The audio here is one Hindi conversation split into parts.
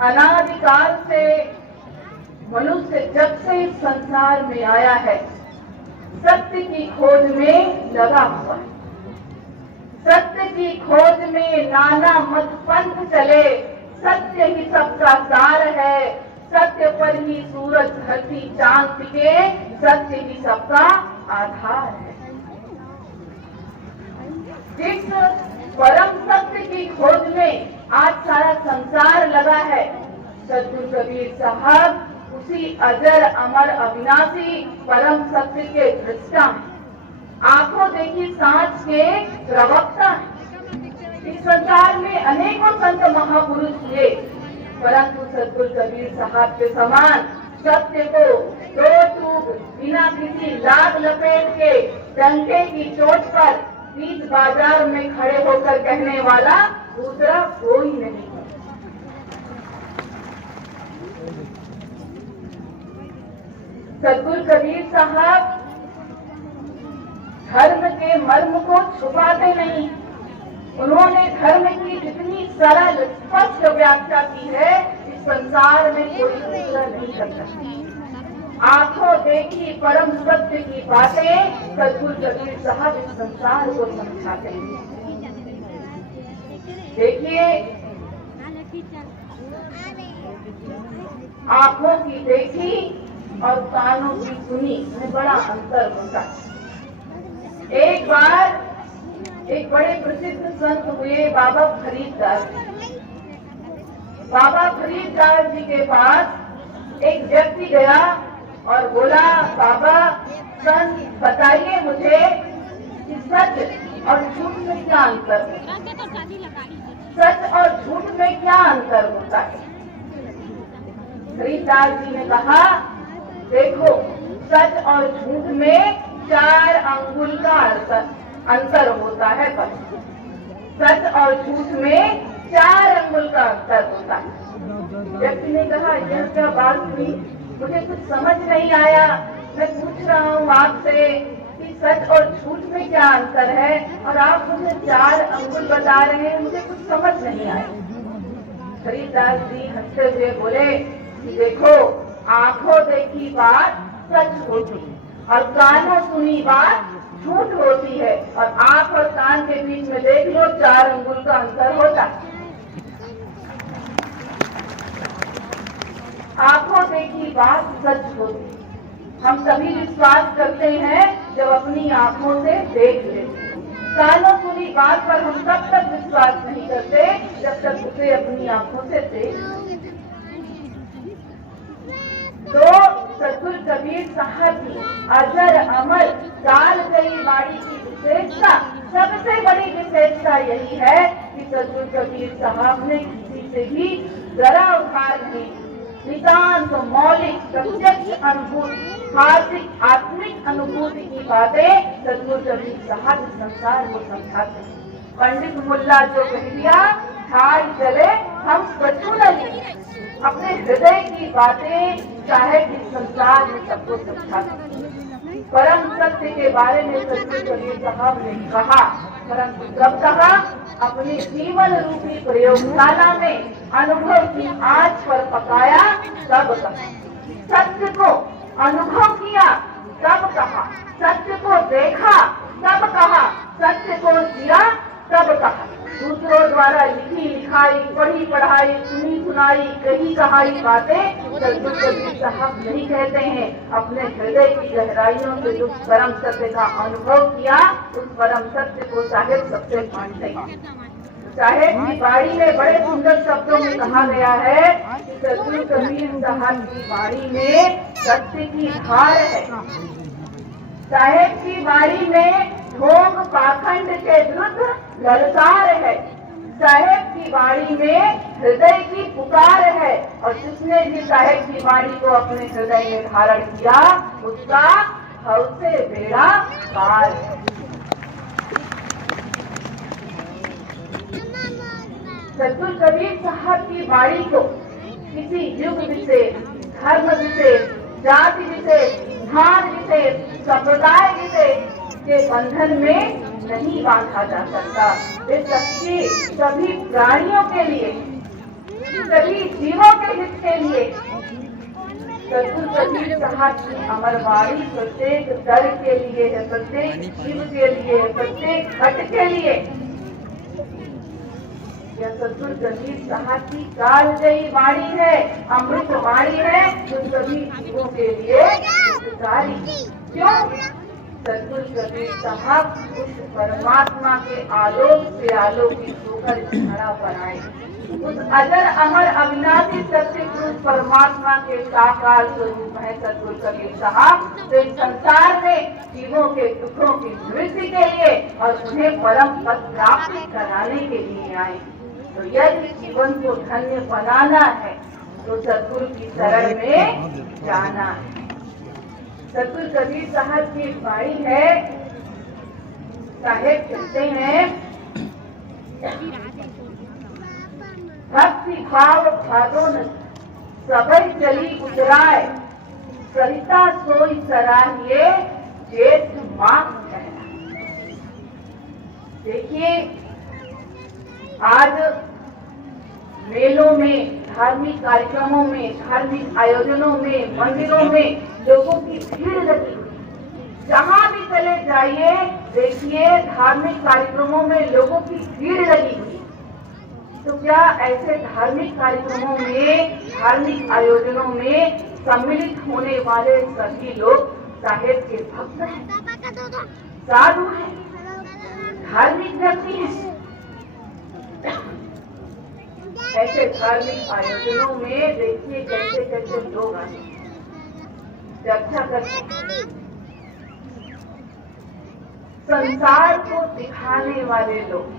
अनादिकाल से मनुष्य जब से इस संसार में आया है सत्य की खोज में लगा हुआ है। सत्य की खोज में नाना मत पंथ चले, सत्य ही सबका सार है। सत्य पर ही सूरज धरती चांद टिके, सत्य ही सबका आधार है। जिस परम सत्य की खोज में आज सारा संसार लगा है, सद्गुरु कबीर साहब उसी अजर अमर अविनाशी परम सत्य के दृष्टा हैं, आंखों देखी सांच के प्रवक्ता हैं। इस संसार में अनेकों संत महापुरुष हुए, परंतु सद्गुरु कबीर साहब के समान सत्य को दो टूक बिना किसी लाग लपेट के डंके की चोट पर बीच बाजार में खड़े होकर कहने वाला दूसरा कोई नहीं। सद्गुरु कबीर साहब धर्म के मर्म को छुपाते नहीं। उन्होंने धर्म की जितनी सरल स्पष्ट व्याख्या की है, इस संसार में कोई दूसरा नहीं कर सकता। आंखों देखी परम सत्य की बातें सद्गुरु कबीर साहब इस संसार को समझाते हैं। देखिए, आंखों की देखी और कानों की सुनी में बड़ा अंतर होता है। एक बार एक बड़े प्रसिद्ध संत हुए बाबा फरीदास। बाबा फरीदास जी के पास एक व्यक्ति गया और बोला, बाबा संत बताइए मुझे कि सच और झूठ में क्या अंतर है? सच और झूठ में क्या अंतर होता है? फरीदास जी ने कहा, देखो सच और झूठ में 4 अंगुल का अंतर होता है। बस सच और झूठ में 4 अंगुल का अंतर होता है। व्यक्ति ने कहा, यह क्या बात हुई, मुझे कुछ समझ नहीं आया। मैं पूछ रहा हूँ आपसे कि सच और झूठ में क्या अंतर है और आप मुझे 4 अंगुल बता रहे हैं, मुझे कुछ समझ नहीं आया। फरीदास जी हंसते हुए बोले कि देखो, आंखों देखी बात सच होती और कानों सुनी बात झूठ होती है, और आंख और कान के बीच में देख लो 4 अंगुल का अंतर होता है। आंखों देखी बात सच होती, हम सभी विश्वास करते हैं जब अपनी आंखों से देख लेते। कानों सुनी बात पर हम तब तक विश्वास नहीं करते जब तक उसे अपनी आंखों से देख। तो सद्गुरु कबीर साहब की अजर अमर काल गई वाणी की विशेषता, सबसे बड़ी विशेषता यही है कि सद्गुरु कबीर साहब ने किसी से भी जरा उधार नहीं, नितांत मौलिक प्रत्यक्ष अनुभूति, हार्दिक आत्मिक अनुभूति की बातें सद्गुरु कबीर साहब इस संसार को समझाते हैं। पंडित मुल्ला जो कह दिया, ढाल चले हम कछु नहीं, अपने हृदय की बातें चाहे इस संसार में सबको समझाते हैं। परम सत्य के बारे में सद्गुरु कबीर साहब ने कहा, परंतु जब कहा अपने जीवन रूपी प्रयोगशाला में अनुभव की आंच पर पकाया तब कहा। सत्य को अनुभव किया तब कहा, सत्य को देखा तब कहा, सत्य को जिया तब कहा। दूसरों द्वारा लिखी लिखाई, पढ़ी पढ़ाई, सुनी सुनाई, कही कहाई बातें सद्गुरु कबीर साहब नहीं कहते हैं। अपने हृदय की गहराइयों से जो परम सत्य का अनुभव किया, उस परम सत्य को साहिब सबसे मानते हैं। साहिब की वाणी में बड़े सुंदर शब्दों में कहा गया है कि सद्गुरु कबीर साहब की वाणी में सत्य की धार है। साहिब की वाणी में ढोंग पाखंड के विरुद्ध ललकार है। साहिब की वाणी में हृदय की पुकार है, और जिसने भी साहिब की वाणी को अपने हृदय में धारण किया उसका भव से बेड़ा पार है। सद्गुरु कबीर साहब की वाणी को किसी युग विशेष, धर्म विशेष, जाति विशेष, स्थान विशेष, संप्रदाय विशेष के बंधन में नहीं बांधा जा सकता। ये सच्ची सभी प्राणियों के लिए सभी जीवों के हित के लिए सद्गुरु कबीर साहब की अमरवाणी प्रत्येक दर के लिए है, प्रत्येक जीव के लिए है, प्रत्येक घट के लिए। यह सद्गुरु कबीर साहब की कालजयी वाणी है, अमृत वाणी है, जो सभी जीवों के लिए हितकारी। क्यों? सद्गुरु कबीर साहब उस परमात्मा के आलोक से आलोकित होकर खड़ा बनाए, उस अजर अमर अविनाशी सत्य पुरुष परमात्मा के साकार स्वरूप है सद्गुरु कबीर साहब। तो इस संसार में जीवों के दुखों की निवृत्ति के लिए और उन्हें परम पद प्राप्त कराने के लिए आए। तो यदि जीवन को धन्य बनाना है तो सद्गुरु की शरण में जाना है। सद्गुरु कबीर साहब की वाणी है, साहेब कहते हैं, भक्ति भाव भादो न सबई चली उतराए, सरिता सोई सराहिए जेठ माघ कहना। देखिए, आज मेलों में, धार्मिक कार्यक्रमों में, धार्मिक आयोजनों में, मंदिरों में लोगों की भीड़ लगी हुई। जहाँ भी चले जाइए देखिए धार्मिक कार्यक्रमों में लोगों की भीड़ लगी हुई। तो क्या ऐसे धार्मिक कार्यक्रमों में, धार्मिक आयोजनों में सम्मिलित होने वाले सभी लोग साहेब के भक्त हैं, साधु हैं, धार्मिक व्यक्ति हैं? ऐसे धार्मिक आयोजनों में देखिए कैसे कैसे लोग आते, चर्चा करते, संसार को दिखाने वाले लोग,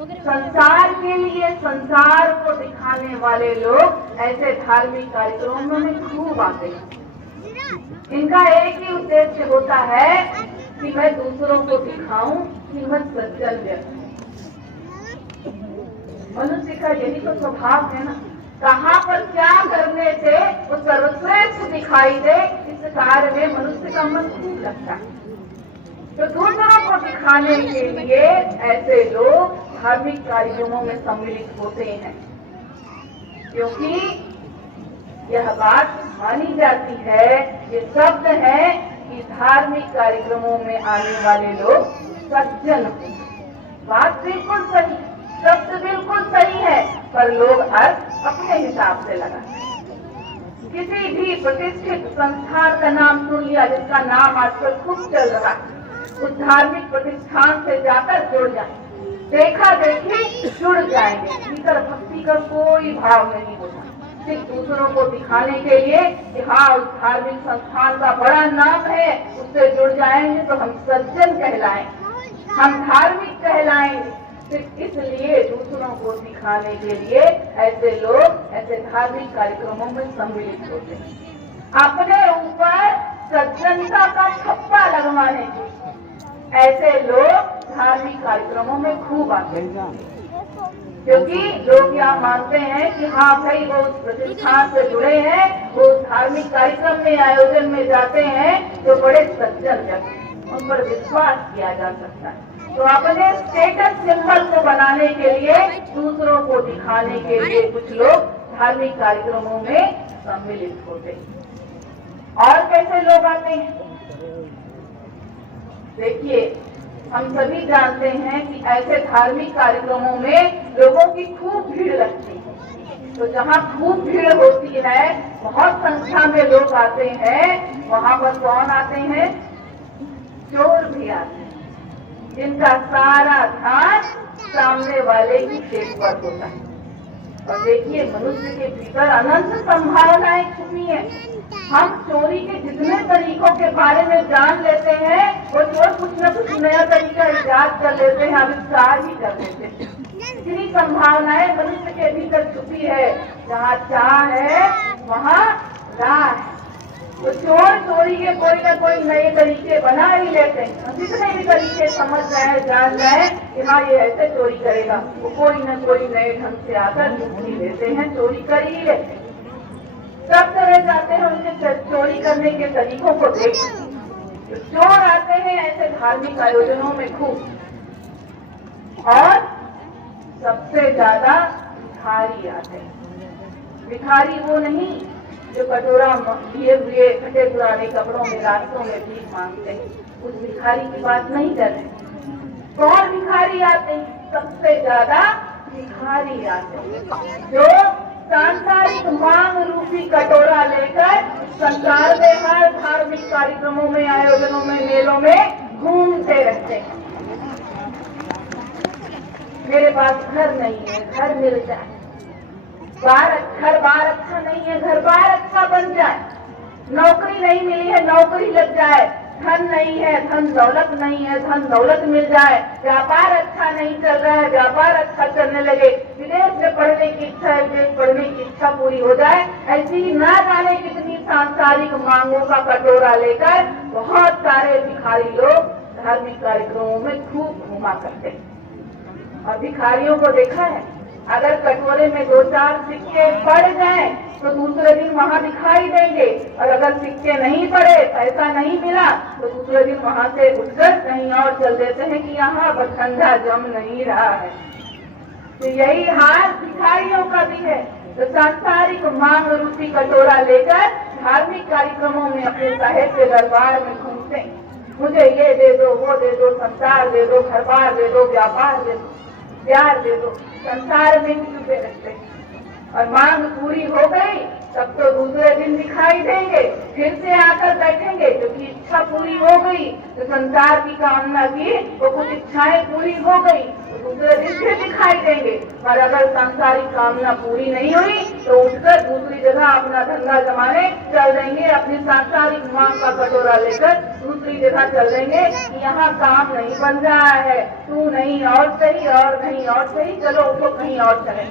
संसार के लिए संसार को दिखाने वाले लोग ऐसे धार्मिक कार्यक्रमों में खूब आते हैं। इनका एक ही उद्देश्य होता है कि मैं दूसरों को दिखाऊं कि मैं सज्जन व्यक्ति। मनुष्य का यही तो स्वभाव है ना, कहाँ पर क्या करने से वो सर्वश्रेष्ठ दिखाई दे, इस कार्य में मनुष्य का मन खूब लगता है। तो दूसरों को दिखाने के लिए ऐसे लोग धार्मिक कार्यक्रमों में सम्मिलित होते हैं, क्योंकि यह बात मानी जाती है, ये शब्द है कि धार्मिक कार्यक्रमों में आने वाले लोग सज्जन होते हैं। बात बिल्कुल सही, शब्द बिल्कुल सही है, पर लोग अर्थ अपने हिसाब से लगाते हैं। किसी भी प्रतिष्ठित संस्थान का नाम सुन लिया, जिसका नाम आजकल खूब चल रहा है, उस धार्मिक प्रतिष्ठान से जाकर जुड़ जाए, देखा देखी जुड़ जाएंगे, भीतर भक्ति का कोई भाव नहीं होता, सिर्फ दूसरों को दिखाने के लिए कि हाँ उस धार्मिक संस्थान का बड़ा नाम है, उससे जुड़ जाएंगे तो हम सज्जन कहलाएंगे, हम धार्मिक कहलाएंगे। सिर्फ इसलिए दूसरों को दिखाने के लिए ऐसे लोग ऐसे धार्मिक कार्यक्रमों में सम्मिलित होते हैं, अपने ऊपर सज्जनता का ठप्पा लगवाने के ऐसे लोग धार्मिक कार्यक्रमों में खूब आते हैं, क्योंकि लोग यहाँ मानते हैं कि हाँ भाई वो उस प्रतिष्ठान से जुड़े हैं, वो धार्मिक कार्यक्रम में, आयोजन में जाते हैं तो बड़े सज्जन व्यक्ति, उन पर विश्वास किया जा सकता है। तो अपने स्टेटस सिंबल को बनाने के लिए, दूसरों को दिखाने के लिए कुछ लोग धार्मिक कार्यक्रमों में सम्मिलित होते हैं। और कैसे लोग आते हैं? देखिए, हम सभी जानते हैं कि ऐसे धार्मिक कार्यक्रमों में लोगों की खूब भीड़ लगती है। तो जहाँ खूब भीड़ होती है, बहुत संख्या में लोग आते हैं, वहाँ पर कौन आते हैं? चोर भी आते हैं, जिनका सारा ध्यान सामने वाले की खेत पर होता है। और देखिए, मनुष्य के भीतर अनंत संभावनाएं छुपी हैं। हम चोरी के जितने तरीकों के बारे में जान लेते हैं, वो चोर कुछ न कुछ नया तरीका इजाद कर लेते हैं, आविष्कार ही कर लेते हैं। इतनी संभावनाएं मनुष्य के भीतर छुपी है, जहाँ चाह है वहाँ राह है। तो चोर चोरी के कोई न कोई नए तरीके बना ही लेते हैं। हम जितने भी तरीके समझ जाए, जान जाए कि हाँ ये ऐसे चोरी करेगा, वो कोई न कोई नए ढंग से आकर ढूंढ लेते हैं, चोरी कर ही लेते हैं। सब तरह जाते हैं उनके चोरी करने के तरीकों को देख। तो चोर आते हैं ऐसे धार्मिक आयोजनों में खूब, और सबसे ज्यादा भिखारी आते हैं। भिखारी वो नहीं जो कटोरा लिए हुए फटे पुराने कपड़ों में रास्तों में भीख मांगते हैं, उस भिखारी की बात नहीं कर रहे। कौन भिखारी आते हैं? सबसे ज्यादा भिखारी आते हैं जो सांसारिक मांग रूपी कटोरा लेकर संसार में हर धार्मिक कार्यक्रमों में, आयोजनों में, मेलों में घूमते रहते हैं। मेरे पास घर नहीं है, घर मिल जाए, घर बार अच्छा नहीं है, घर बार अच्छा बन जाए, नौकरी नहीं मिली है, नौकरी लग जाए, धन नहीं है, धन दौलत नहीं है, धन दौलत मिल जाए, व्यापार अच्छा नहीं चल रहा है, व्यापार अच्छा चलने लगे, विदेश में पढ़ने की इच्छा है, विदेश पढ़ने की इच्छा पूरी हो जाए, ऐसी ना जाने कितनी सांसारिक मांगों का कटोरा लेकर बहुत सारे भिखारी लोग धार्मिक कार्यक्रमों में खूब घूमा करते हैं। और भिखारियों को देखा है, अगर कटोरे में 2-4 सिक्के पड़ जाएं तो दूसरे दिन वहाँ दिखाई देंगे, और अगर सिक्के नहीं पड़े, पैसा नहीं मिला, तो दूसरे दिन वहाँ से उठकर कहीं और चल देते हैं कि यहाँ धंधा जम नहीं रहा है। तो यही हाल भिखारियों का भी है, तो सांसारिक मांग रूपी कटोरा लेकर धार्मिक कार्यक्रमों में अपने साहेब के दरबार में घूमते हैं। मुझे ये दे दो, वो दे दो, संसार दे दो, घर बार दे दो, व्यापार दे दो, प्यार दे दो, संसार में ही डूबे रहते हैं। और मांग पूरी हो गई तब तो दूसरे दिन दिखाई देंगे, फिर से आकर बैठेंगे क्योंकि इच्छा पूरी हो गई, तो संसार की कामना की वो कुछ इच्छाएं पूरी हो गई, तो दूसरे दिन फिर दिखाई देंगे। और अगर सांसारिक कामना पूरी नहीं हुई तो उठकर दूसरी जगह अपना धंधा जमाने चल देंगे, अपनी सांसारिक मांग का कटोरा लेकर दूसरी जगह चल देंगे कि यहाँ काम नहीं बन रहा है, तू नहीं और सही, और नहीं और सही, चलो उठो कहीं और चले।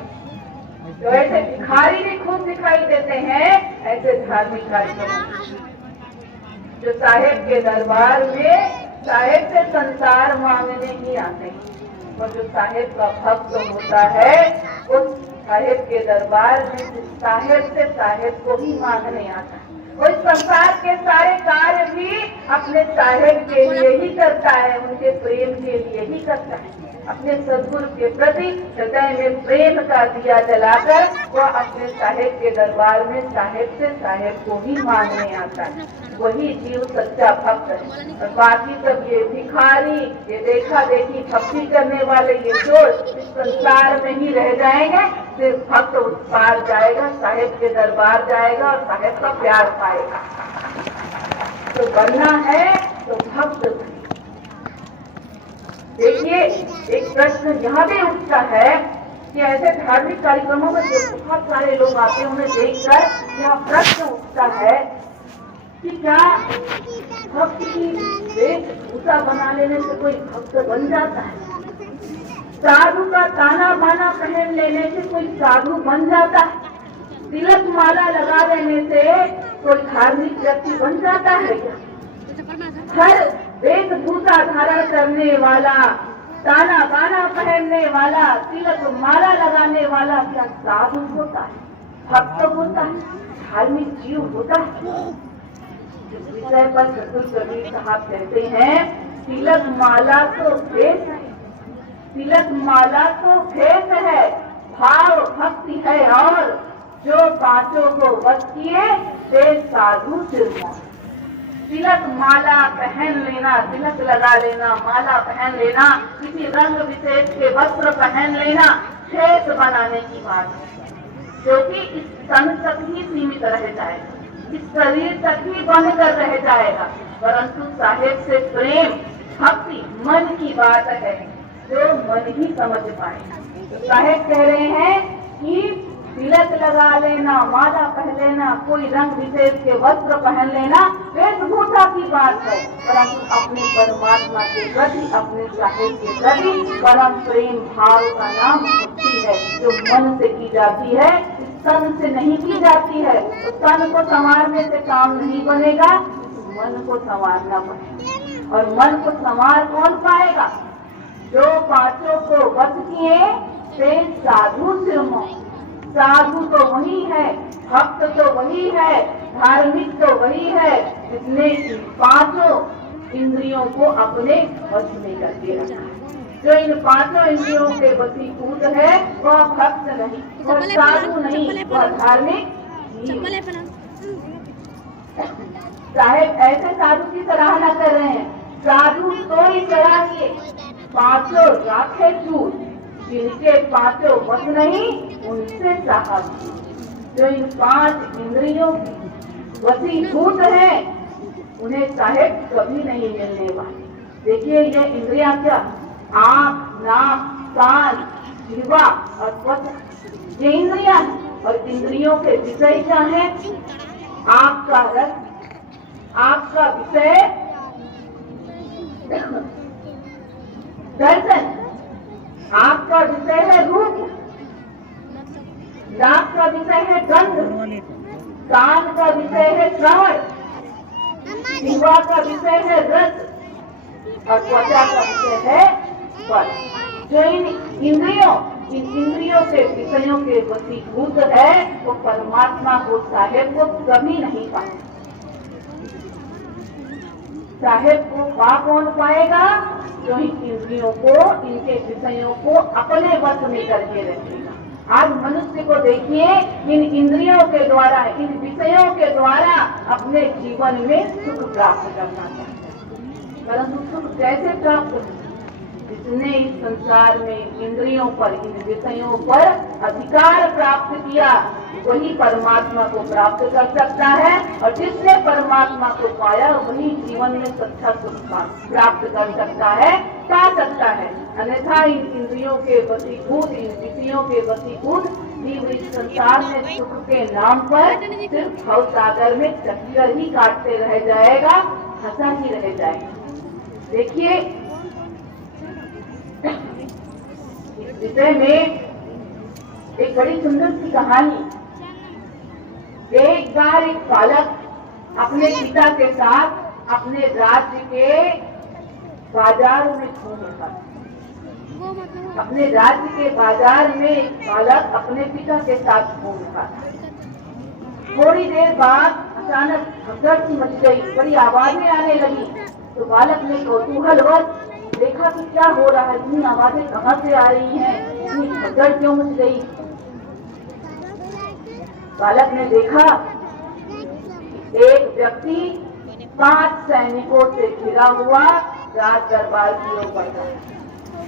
तो ऐसे भिखारी भी खूब दिखाई देते हैं। ऐसे धार्मिक कार्यक्रम जो साहेब के दरबार में साहेब से संसार मांगने ही आते हैं, और जो साहेब का भक्त होता है उस साहेब के दरबार में साहेब से साहेब को ही मांगने आता है। वो इस संसार के सारे कार्य भी अपने साहेब के लिए ही करता है, उनके प्रेम के लिए ही करता है। अपने सद्गुरु के प्रति हृदय में प्रेम का दिया जलाकर वह अपने साहेब के दरबार में साहेब से साहेब को ही मांगने आता है। वही जीव सच्चा भक्त है। और बाकी सब ये भिखारी, ये देखा देखी भक्ति करने वाले ये जोड़ इस संसार में ही रह जाएंगे। सिर्फ भक्त उस पार जाएगा, साहेब के दरबार जाएगा और साहेब का प्यार पाएगा। तो बनना है तो भक्त। देखिए, एक प्रश्न यहाँ भी उठता है कि ऐसे धार्मिक कार्यक्रमों में जो बहुत सारे लोग आते हैं उन्हें देखकर यह प्रश्न उठता है कि क्या भक्त की वेशभूषा बना लेने से कोई भक्त बन जाता है? साधु का ताना बाना पहन लेने से कोई साधु बन जाता है? तिलक माला लगा लेने से कोई धार्मिक व्यक्ति बन जाता है क्या? हर वेशभूषा धारण करने वाला, ताना बाना पहनने वाला, तिलक माला लगाने वाला क्या साधु होता है, भक्त होता है, धार्मिक जीव होता है? इस विषय पर सतगुरु कबीर साहब कहते हैं, तिलक माला तो भेष है, तिलक माला तो भेष है, भाव भक्ति है, और जो पांचों को वश किए वे साधु सिरमौर। तिलक माला पहन लेना, तिलक लगा लेना, माला पहन लेना, किसी रंग विशेष के वस्त्र पहन लेना शेष बनाने की बात है, क्योंकि इस तन तक ही सीमित रह जाएगा, इस शरीर तक ही बनकर रह जाएगा। परंतु साहेब से प्रेम भक्ति मन की बात है, जो मन ही समझ पाए। तो साहेब कह रहे हैं कि तिलक लगा लेना, माला पहन लेना, कोई रंग विशेष के वस्त्र पहन लेना वेशभूषा की बात है, परंतु अपने परमात्मा के प्रति, अपने साहेब के प्रति परम प्रेम भाव का नाम भक्ति है, जो मन से की जाती है, तन से नहीं की जाती है। तो तन को संवारने से काम नहीं बनेगा, मन को संवारना पड़ेगा। और मन को संवार कौन पाएगा? जो पांचों को वश किए वे साधु सिरमौर। साधु तो वही है, भक्त तो वही है, धार्मिक तो वही है, जिसने पांचों इंद्रियों को अपने वश में करके रखा है। जो इन पांचों इंद्रियों के वशीभूत है वह भक्त नहीं, वह साधु नहीं, वह धार्मिक नहीं। साहेब ऐसे साधु की सराहना कर रहे हैं, साधु तो ही सराहिए पांचों राखे चूर, जिनके पांचों वश नहीं उनसे साहब। जो इन पांच इंद्रियों की वशीभूत है उन्हें साहेब कभी नहीं मिलने वाले। देखिए ये इंद्रियां क्या, आंख, नाक, कान, जिह्वा और त्वचा, ये इंद्रियां और इंद्रियों के विषय क्या है? आपका रस, आपका विषय दर्शन, आपका विषय है रूप, नाक का विषय है गंध, कान का विषय है श्रवण, जिह्वा का विषय है रस और त्वचा का विषय है स्पर्श। जो इन इंद्रियों के विषयों के वशीभूत है वो परमात्मा को साहेब को कभी नहीं पाए। साहेब को कौन पाएगा? जो इन इंद्रियों को, इनके विषयों को अपने वश में करके रखेगा। आज मनुष्य को देखिए, इन इंद्रियों के द्वारा, इन विषयों के द्वारा अपने जीवन में सुख प्राप्त करना चाहता है, परंतु सुख कैसे प्राप्त हो? जिसने इस संसार में इंद्रियों पर, इन विषयों पर अधिकार प्राप्त किया वही परमात्मा को प्राप्त कर सकता है, और जिसने परमात्मा को पाया वही जीवन में सच्चा सुख प्राप्त कर सकता है, पा सकता है। अन्यथा इन इंद्रियों के वशीभूत, इन विषयों के वशीभूत जीव इस संसार में सुख के नाम पर सिर्फ भव सागर में चक्कर ही काटते रह जाएगा, फंसा ही रह जाएगा। देखिए इस विषय में एक बड़ी सुंदर सी कहानी। एक बार एक बालक अपने पिता के साथ अपने राज्य के बाजार में घूम रहा था। अपने राज्य के बाजार में एक बालक अपने पिता के साथ घूम रहा था। थोड़ी देर बाद अचानक भगदड़ सी मच गई, बड़ी आवाजें आने लगी। तो बालक ने कौतूहलवश देखा कि क्या हो रहा है, इतनी आवाजें कहाँ से आ रही हैं, इतनी भगदड़ क्यों मच गई। बालक ने देखा एक व्यक्ति 5 सैनिकों से घिरा हुआ राज दरबार की ओर बढ़ रहा है।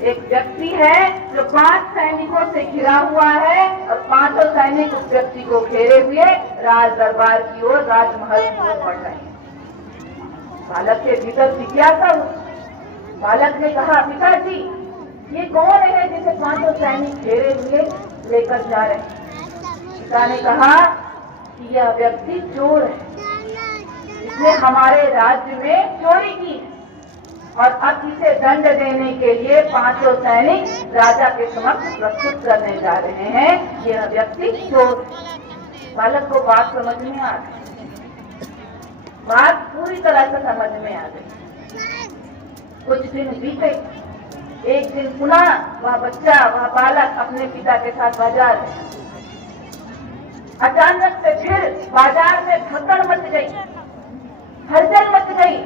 एक व्यक्ति है जो 5 सैनिकों से घिरा हुआ है और 5 सैनिक उस व्यक्ति को घेरे हुए राज दरबार की ओर, राजमहल की ओर बढ़ रहे हैं। बालक के भीतर जिज्ञासा हुई। बालक ने कहा, पिताजी ये कौन है जिसे 5 सैनिक घेरे हुए लेकर जा रहे हैं? पिता ने कहा कि यह व्यक्ति चोर है, इसने हमारे राज्य में चोरी की है और अब इसे दंड देने के लिए 5 सैनिक राजा के समक्ष प्रस्तुत करने जा रहे हैं। यह व्यक्ति चोर। बालक को बात समझ में आ गई, बात पूरी तरह से समझ में आ गई। कुछ दिन बीते, एक दिन पुनः वह बच्चा, वह बालक अपने पिता के साथ बाजार में। अचानक से फिर बाजार में भगदड़ मच गई, हलचल मच गई,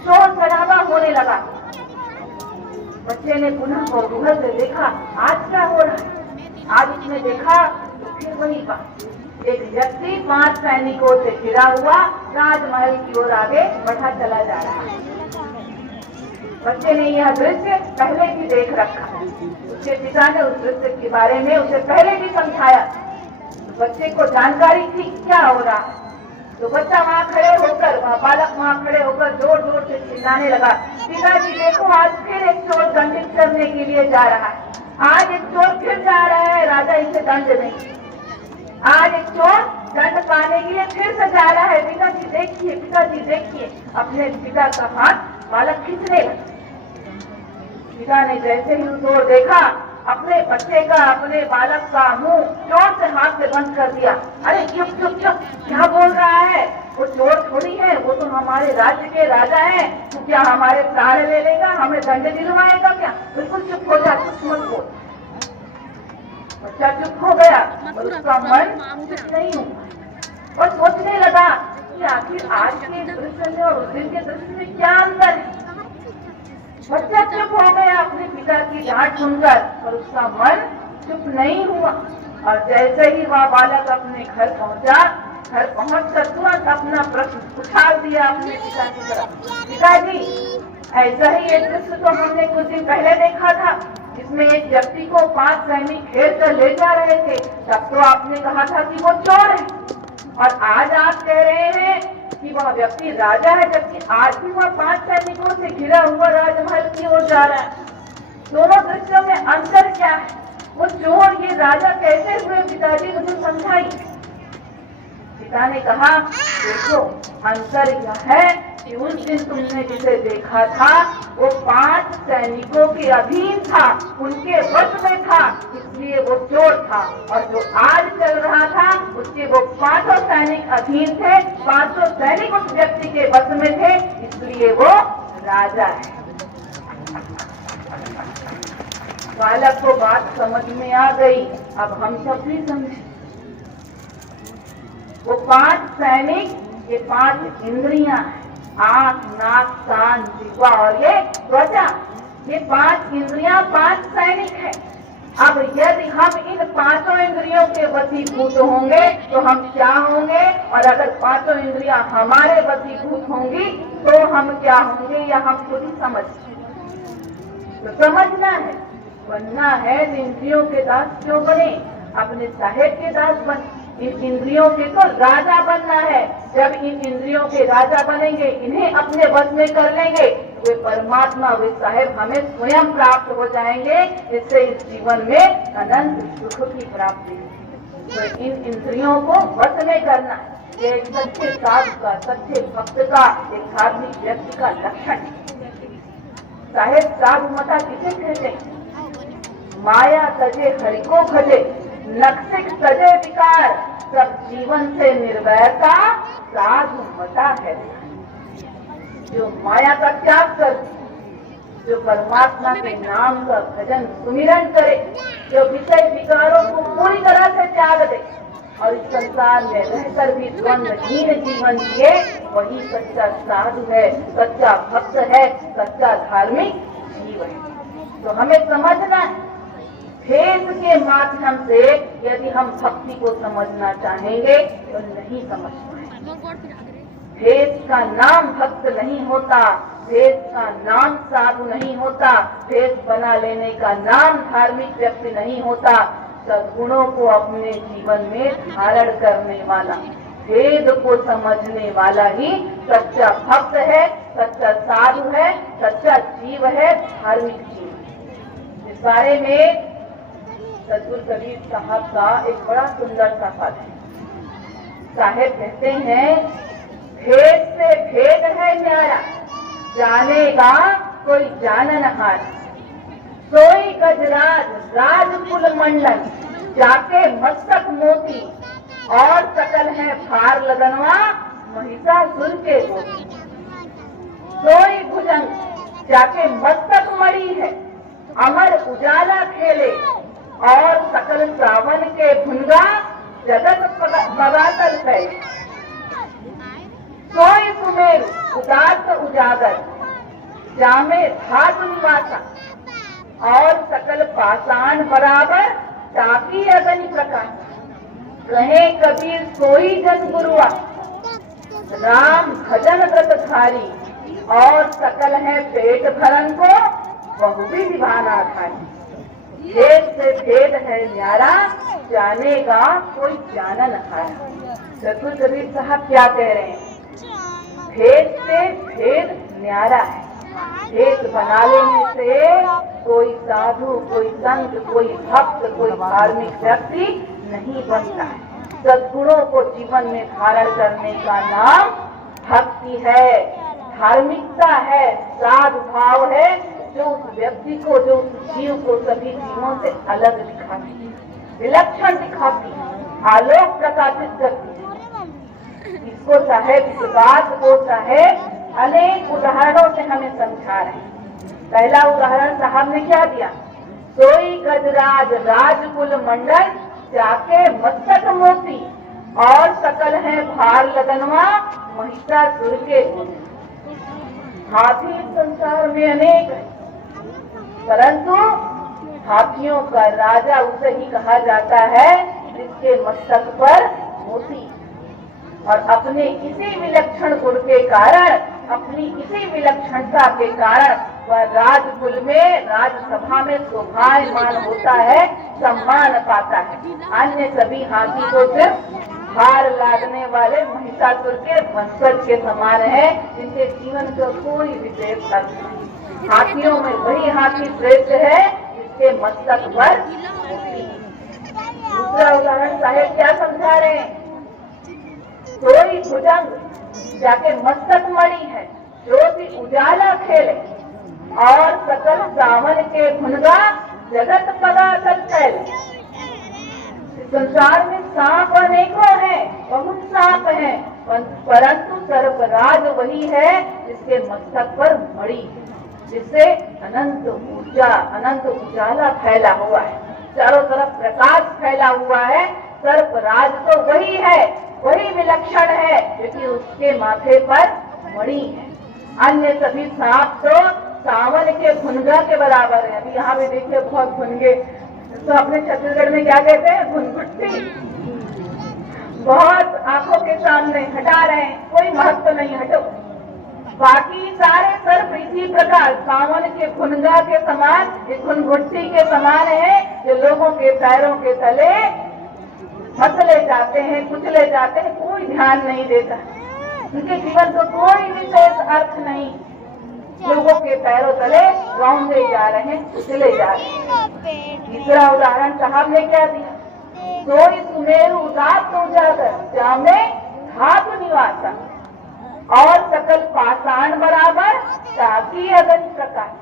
शोर शराबा होने लगा। बच्चे ने पुनः कौतूहल से देखा, आज क्या हो रहा है। आज उसने देखा तो फिर वही बात, एक व्यक्ति 5 सैनिकों से घिरा हुआ राजमहल की ओर आगे बढ़ा चला जा रहा है। बच्चे ने यह दृश्य पहले भी देख रखा। उसके पिता ने उस दृश्य के बारे में उसे पहले भी समझाया। बच्चे को जानकारी थी क्या हो रहा है। तो बच्चा वहाँ खड़े होकर, वह बालक वहाँ खड़े होकर जोर जोर से चिल्लाने लगा, पिताजी देखो आज फिर एक चोर दंडित करने के लिए जा रहा है। आज एक चोर फिर जा रहा है, राजा इसे दंड नहीं। आज एक चोर दंड पाने के लिए फिर से जा रहा है। पिताजी देखिए, पिताजी देखिए। अपने पिता का हाथ बालक खींचने लगा। पिता ने जैसे ही उस ओर देखा, अपने बच्चे का, अपने बालक का मुंह जोर से हाथ से बंद कर दिया। अरे चुप चुप चुप, क्या बोल रहा है? वो चोर थोड़ी है, वो तो हमारे राज्य के राजा हैं। तू क्या हमारे प्राण ले लेगा, हमें दंड दिलवाएगा क्या? बिल्कुल चुप हो जा, कुछ मत बोल। बच्चा चुप हो गया और उसका मन चुप नहीं हुआ और सोचने लगा कि आखिर आज के दृश्य में और उस दिन के दृश्य में क्या अंतर है। बच्चा चुप हो गया अपने पिता की डांट सुनकर, पर उसका मन चुप नहीं हुआ। और जैसे ही वह बालक अपने घर पहुंचा, घर पहुंचकर तुरंत अपना प्रश्न उछाल दिया अपने पिता की तरफ। पिताजी, ऐसा ही एक दृश्य तो हमने कुछ दिन पहले देखा था, जिसमें एक व्यक्ति को 5 सैनिक घेर कर ले जा रहे थे। तब तो आपने कहा था कि वो चोर है, और आज आप कह रहे हैं कि वह व्यक्ति राजा है, जबकि आज भी वह 5 सैनिकों से घिरा हुआ राजमहल की ओर जा रहा है। दोनों दृश्यों में अंतर क्या है? वो चोर, ये राजा कैसे हुए? पिताजी मुझे समझाइए। पिता ने कहा, देखो, अंतर यह है कि उस दिन तुमने जिसे देखा था वो 5 सैनिकों के अधीन था, उनके वश में था, इसलिए वो चोर था। और जो आज चल रहा था उसके वो 5 सैनिक अधीन थे, 5 सैनिक उस व्यक्ति के वश में थे, इसलिए वो राजा है। बालक को बात समझ में आ गई। अब हम सब भी समझे। वो 5 सैनिक, ये 5 इंद्रियां हैं, आंख, नाक, कान, जिह्वा और ये त्वचा। ये 5 इंद्रियां 5 सैनिक है। अब यदि हम इन 5 इंद्रियों के वशीभूत होंगे तो हम क्या होंगे? और अगर 5 इंद्रियां हमारे वशीभूत होंगी तो हम क्या होंगे? यह हम खुद ही समझना है। बनना है तो इंद्रियों के दास क्यों बने? अपने साहेब के दास बने। इन इंद्रियों के तो राजा बनना है। जब इन इंद्रियों के राजा बनेंगे, इन्हें अपने वश में कर लेंगे, वे परमात्मा, वे साहेब हमें स्वयं प्राप्त हो जाएंगे। इससे इस जीवन में अनंत सुख की प्राप्ति है। तो इन इंद्रियों को वश में करना है। एक सच्चे साधु का, सच्चे भक्त का, एक धार्मिक व्यक्ति का लक्षण। साहेब साधु मता किसे कहते हैं? माया तजे हरि को भजे, नक्सिक तजे विकार, सब जीवन से निर्वैरता साधु मता है। जो माया का त्याग कर, जो परमात्मा के नाम का भजन सुमिरन करे, जो विषय विकारों को पूरी तरह से त्याग दे और इस संसार में रहकर भी द्वंद्वहीन जीवन जिए, वही सच्चा साधु है, सच्चा भक्त है, सच्चा धार्मिक जीव है। तो हमें समझना है, भेद के माध्यम से यदि हम भक्ति को समझना चाहेंगे तो नहीं समझ पाएंगे। भेद का नाम भक्त नहीं होता, भेद का नाम साधु नहीं होता, भेद बना लेने का नाम धार्मिक व्यक्ति नहीं होता। सद्गुणों को अपने जीवन में धारण करने वाला, भेद को समझने वाला ही सच्चा भक्त है, सच्चा साधु है, सच्चा जीव है, धार्मिक जीव। इस बारे में सद्गुरु कबीर साहब का एक बड़ा सुंदर सा पद है। साहेब कहते हैं, भेद से भेद है न्यारा, जानेगा कोई जानन हार, सोई गजराज राजकुल मंडल, जाके मस्तक मोती, और सकल है भार लगनवा, महिषासुर के गोती। सोई भुजंग जाके मस्तक मड़ी है, अमर उजाला खेले, और सकल सावन के भुनगा, जगत बगातल फैले। सोई सुमेरु उदात उजागर, जामे धातु निवासा, और सकल पाषाण बराबर, ताकि अगनि प्रकाश। कहे कबीर सोई जन गुरुआ, राम भजन व्रतधारी, और सकल है पेट भरन को, बहु भी दिवाना धारी। भेद से भेद है न्यारा, जानेगा कोई जानन हारा। सद्गुरु कबीर साहब क्या कह रहे हैं? भेद से भेद न्यारा है। भेद बना लेने से कोई साधु, कोई संत, कोई भक्त, कोई धार्मिक व्यक्ति नहीं बनता है। सद्गुणों को जीवन में धारण करने का नाम भक्ति है, धार्मिकता है, साधु भाव है, जो उस व्यक्ति को, जो उस जीव को सभी जीवों से अलग दिखाती है, विलक्षण दिखाती है, आलोक प्रकाशित करती है। इसको चाहे, इस बात को चाहे अनेक उदाहरणों से हमें समझा रहे हैं। पहला उदाहरण साहब ने क्या दिया? सोई गजराज राजकुल मंडल, जाके मस्तक मोती, और सकल है भार लगनवा, महिषासुर के गोती। हाथी संसार में अनेक है, परंतु हाथियों का राजा उसे ही कहा जाता है जिसके मस्तक पर मोती, और अपने इसी विलक्षण गुण के कारण, अपनी इसी विलक्षणता के कारण वह राजकुल में, राजसभा में शोभायमान होता है, सम्मान पाता है। अन्य सभी हाथी को सिर्फ हार लादने वाले महिषासुर के वंशज के समान है, जिनके जीवन का कोई विशेष अर्थ नहीं। हाथियों में वही हाथी श्रेष्ठ है जिसके मस्तक पर। दूसरा उदाहरण साहेब क्या समझा रहे हैं? सोई भुजंग जाके मस्तक मणि है, ज्योति उजाला खेले, और सकल सावन के भुनगा जगत पदार्थ फैले। संसार में सांप अनेकों हैं, बहुत सांप हैं, परंतु सर्पराज वही है जिसके मस्तक पर मणि है, जिससे अनंत ऊर्जा, अनंत उजाला फैला हुआ है, चारों तरफ प्रकाश फैला हुआ है। सर्पराज तो वही है, वही विलक्षण है, क्योंकि उसके माथे पर मणि है। अन्य सभी सांप तो सावन के भुनगा के बराबर है। अभी यहाँ भी देखिए बहुत भुनगे, तो अपने छत्तीसगढ़ में क्या कहते हैं? भुनगुट्टी। बहुत आंखों के सामने हटा रहे हैं, कोई महत्व नहीं, हटो। बाकी सारे सर्प इसी प्रकार सावन के भुनगा के समान, इस भुनगुट्टी के समान है, जो लोगों के पैरों के तले मसले जाते हैं, कुचले जाते हैं, कोई ध्यान नहीं देता। उनके जीवन को कोई विशेष अर्थ नहीं, लोगों के पैरों तले रौंदे जा रहे हैं, कुचले जा रहे हैं। तीसरा उदाहरण साहब ने क्या दिया? सोई सुमेरु उदात उजागर, जामे धातु निवासा, और सकल पाषाण बराबर ताकि अगन प्रकाश।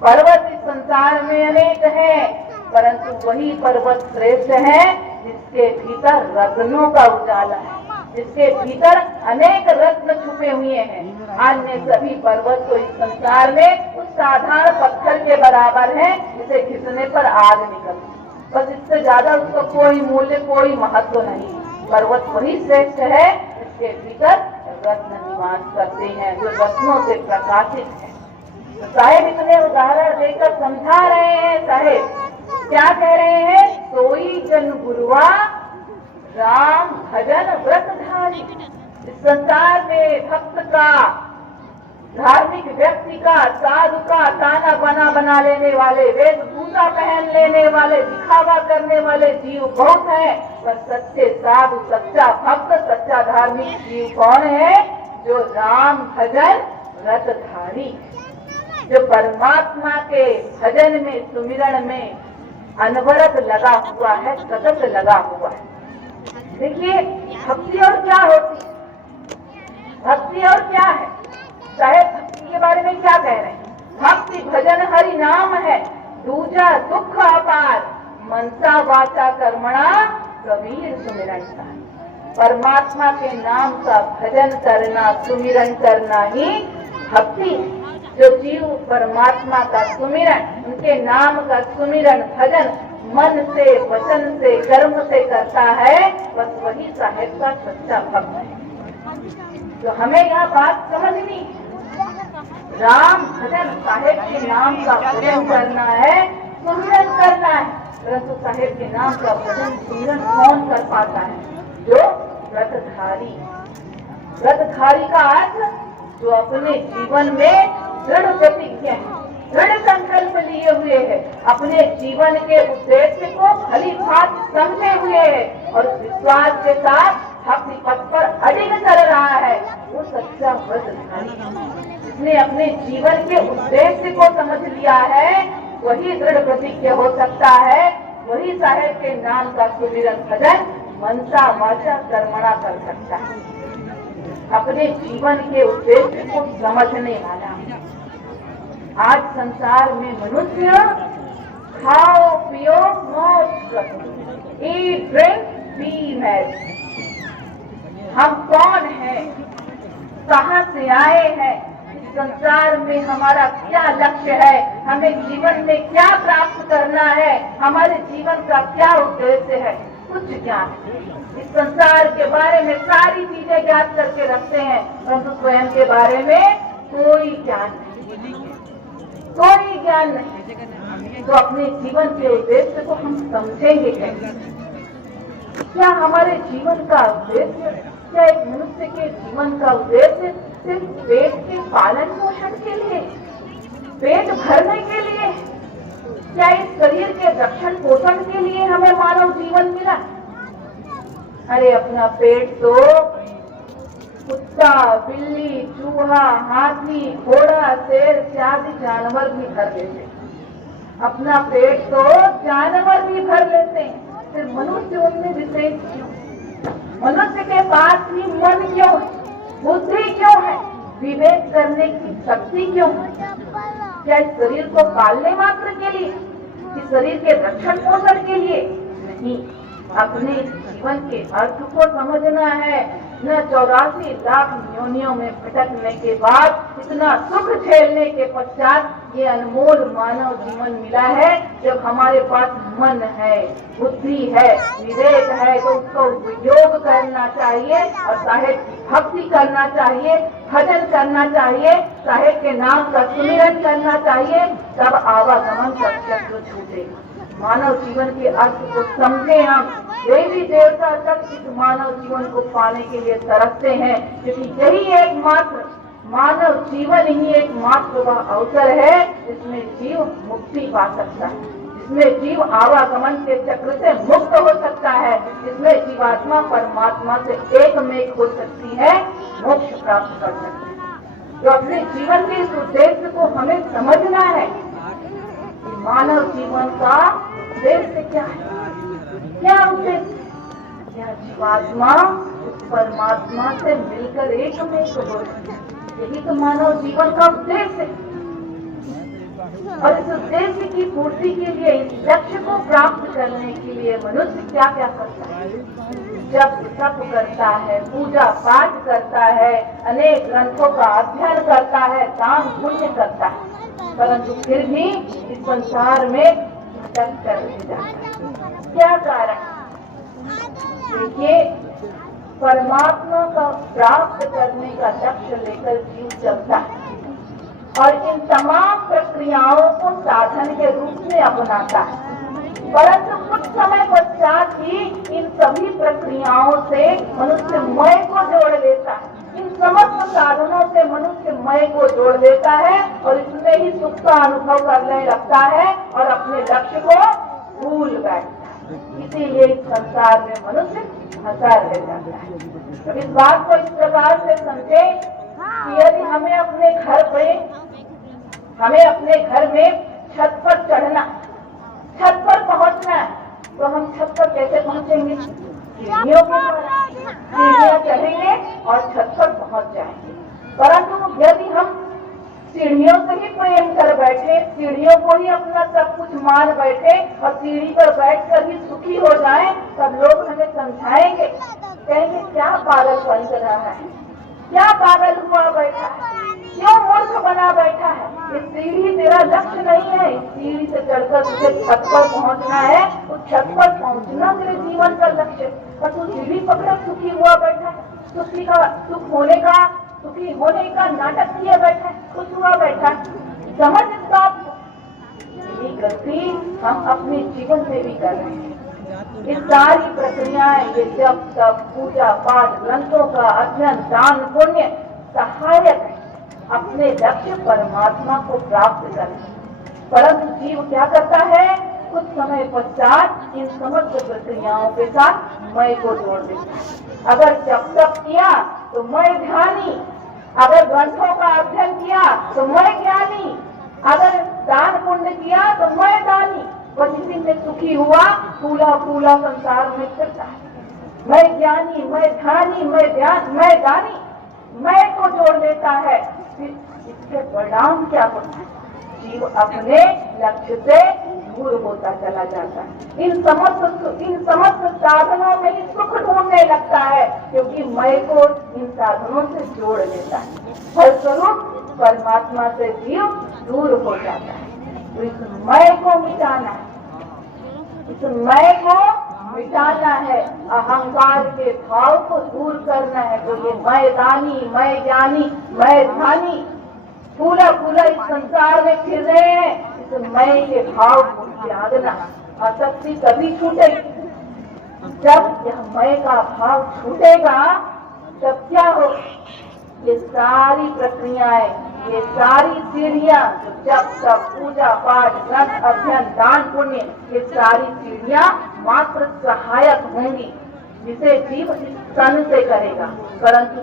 पर्वत इस संसार में अनेक है, परंतु वही पर्वत श्रेष्ठ है जिसके भीतर रत्नों का उजाला है, जिसके भीतर अनेक रत्न छुपे हुए हैं। अन्य सभी पर्वत तो इस संसार में उस साधारण पत्थर के बराबर है जिसे घिसने पर आग निकलती, बस इससे ज्यादा उसका कोई मूल्य, कोई महत्व नहीं। पर्वत वही श्रेष्ठ है जिसके भीतर रत्न निवास करते हैं, जो रत्नों से प्रकाशित है। तो साहेब इतने उदाहरण देकर समझा रहे हैं। साहेब क्या कह रहे हैं? सोई जन गुरुआ राम भजन व्रतधारी। इस संसार में भक्त का, धार्मिक व्यक्ति का, साधु का ताना बना बना लेने वाले, वेशभूषा पहन लेने वाले, दिखावा करने वाले जीव बहुत हैं, पर सच्चे साधु, सच्चा भक्त, सच्चा धार्मिक जीव कौन है? जो राम भजन व्रतधारी, जो परमात्मा के भजन में, सुमिरन में अनवरत लगा हुआ है, सतत लगा हुआ है। देखिए भक्ति और क्या होती है? भक्ति और क्या है? साहेब भक्ति के बारे में क्या कह रहे हैं? भक्ति भजन हरि नाम है, दूजा दुख अपार, मनसा वाचा कर्मणा कबीर सुमिरन का। परमात्मा के नाम का भजन करना, सुमिरन करना ही भक्ति है। जो जीव परमात्मा का सुमिरन, उनके नाम का सुमिरन, भजन मन से, वचन से, कर्म से करता है, बस वही साहेब का सच्चा भक्त है। तो हमें यह बात समझनी है, राम भजन, साहेब के नाम का भजन करना है, सुमिरन करना है, परंतु साहेब के नाम का भजन सुमिरन कौन कर पाता है? जो व्रतधारी। व्रतधारी का अर्थ जो अपने जीवन में दृढ़ प्रतिज्ञ है, दृढ़ संकल्प लिए हुए है, अपने जीवन के उद्देश्य को भली भांति समझे हुए है, और विश्वास के साथ भक्ति पथ पर अडिग चल रहा है, वो सच्चा व्रतधारी। जिसने अपने जीवन के उद्देश्य को समझ लिया है, वही दृढ़ प्रतिज्ञ हो सकता है, वही साहेब के नाम का सुमिरन भजन मनसा वाचा कर्मणा कर सकता है। अपने जीवन के उद्देश्य को समझने वाला। आज संसार में मनुष्य खाओ पियो मौज करो, ईट ड्रिंक बी मैरी। हम कौन हैं? कहाँ से आए हैं? इस संसार में हमारा क्या लक्ष्य है? हमें जीवन में क्या प्राप्त करना है? हमारे जीवन का क्या उद्देश्य है? कुछ ज्ञान नहीं। इस संसार के बारे में सारी चीजें ज्ञात करके रखते हैं, परंतु स्वयं के बारे में कोई ज्ञान नहीं। कोई ज्ञान नहीं, तो अपने जीवन के उद्देश्य को हम समझेंगे कैसे? क्या हमारे जीवन का उद्देश्य, क्या एक मनुष्य के जीवन का उद्देश्य सिर्फ पेट के पालन पोषण के लिए, पेट भरने के लिए, क्या इस शरीर के रक्षण पोषण के लिए हमें मानव जीवन मिला? अरे अपना पेट तो कुत्ता, बिल्ली, चूहा, हाथी, घोड़ा, शेर इत्यादि जानवर भी भर लेते हैं। अपना पेट तो जानवर भी भर लेते हैं, फिर मनुष्य उनमें विशेष क्यों? मनुष्य के पास भी मन क्यों है, बुद्धि क्यों है, विवेक करने की शक्ति क्यों है? क्या इस शरीर को पालने मात्र के लिए, इस शरीर के रक्षण पोषण के लिए? नहीं, अपने जीवन के अर्थ को समझना है। न 84 लाख योनियों में भटकने के बाद, इतना सुख झेलने के पश्चात ये अनमोल मानव जीवन मिला है। जब हमारे पास मन है, बुद्धि है, विवेक है, तो उसको उपयोग करना चाहिए और साहेब की भक्ति करना चाहिए, भजन करना चाहिए, साहेब के नाम का सुमिरन करना चाहिए, तब आवागमन का चक्र छूटेगा। मानव जीवन के अर्थ को समझे हम। देवी देवता तक इस मानव जीवन को पाने के लिए तरसते हैं, क्योंकि यही एकमात्र मानव जीवन ही एकमात्र वह अवसर है जिसमें जीव मुक्ति पा सकता है, जिसमें जीव आवागमन के चक्र से मुक्त हो सकता है, जिसमें जीवात्मा परमात्मा से एक में हो सकती है, मोक्ष प्राप्त कर सकती है। तो अपने जीवन के इस उद्देश्य को हमें समझना है। मानव जीवन का उद्देश्य क्या है? क्या उद्देश्य? क्या जीवात्मा उस परमात्मा से मिलकर एक में हो, यही तो मानव जीवन का उद्देश्य है। और इस उद्देश्य की पूर्ति के लिए, इस लक्ष्य को प्राप्त करने के लिए मनुष्य क्या क्या करता है? जब तप करता है, पूजा पाठ करता है, अनेक ग्रंथों का अध्ययन करता है, दान पुण्य करता है, परंतु फिर भी इस संसार में भटक कर रह जाता है। क्या कारण? देखिए, परमात्मा का प्राप्त करने का लक्ष्य लेकर जीव चलता है और इन तमाम प्रक्रियाओं को साधन के रूप में अपनाता है, परंतु कुछ समय पश्चात ही इन सभी प्रक्रियाओं से मनुष्य मय को जोड़ लेता है। इन समस्त साधनों से मनुष्य मय को जोड़ देता है और इसमें ही सुख का अनुभव करने लगता है और अपने लक्ष्य को भूल बैठता है। इसीलिए इस संसार में मनुष्य फंसा रह जाता है। तो इस बात को इस प्रकार से समझे कि यदि हमें अपने घर में छत पर चढ़ना, छत पर पहुंचना है, तो हम छत पर कैसे पहुंचेंगे? सीढ़ियों के द्वारा। सीढ़ियां चढ़ेंगे और छत पर पहुंच जाएंगे। परंतु यदि हम सीढ़ियों से ही प्रेम कर बैठे, सीढ़ियों को ही अपना सब कुछ मान बैठे और सीढ़ी पर बैठकर ही सुखी हो जाएं, तब लोग हमें समझाएंगे, कहेंगे क्या पागल बन रहा है, क्या पागल हुआ बैठा है, क्यों मूर्ख बना बैठा है? ये सीढ़ी तेरा लक्ष्य नहीं है। सीढ़ी से चढ़कर तुझे छत पर पहुंचना है, तो छत पर पहुंचना तेरे जीवन का लक्ष्य, और तू सीढ़ी पकड़ सुखी हुआ बैठा है, सुखी होने का नाटक किए बैठा है, खुश हुआ बैठा है। समझ इस बात को। यही गलती हम अपने जीवन में भी कर रहे हैं। ये सारी प्रक्रियाएं, ये जप तप पूजा पाठ ग्रंथों का अध्ययन दान पुण्य सहायक है अपने लक्ष्य परमात्मा को प्राप्त करने। परंतु जीव क्या करता है? कुछ समय पश्चात इन समस्त प्रक्रियाओं के साथ मय को जोड़ देता है। अगर जप तप किया तो मय ध्यानी, अगर ग्रंथों का अध्ययन किया तो मय ज्ञानी, अगर दान पुण्य किया तो मय दानी। बस इसी में सुखी हुआ फूला संसार में फिरता है। मैं ज्ञानी, मैं ध्यानी, मैं दानी, मैं को जोड़ देता है। फिर इसके परिणाम क्या होता है? जीव अपने लक्ष्य से दूर होता चला जाता है। इन समस्त साधनों में ही सुख ढूंढने लगता है, क्योंकि मैं को इन साधनों से जोड़ लेता है। फलस्वरूप परमात्मा से जीव दूर हो जाता है। तो इस मैं को मिटाना है, इस मैं को मिटाना है, अहंकार के भाव को दूर करना है। तो ये मैं दानी, मैं ज्ञानी, मैं ध्यानी, फूला फूला इस संसार में फिर रहे हैं, इस मैं के भाव को त्यागना। आसक्ति तभी छूटेगी जब यह मैं का भाव छूटेगा। तब क्या हो, ये सारी प्रक्रियाएं, ये सारी सीढ़ियां, जब तक पूजा पाठ ग्रंथ अध्ययन दान पुण्य, ये सारी सीढ़ियां मात्र सहायक होंगी जिसे जीव इस तन से करेगा। परंतु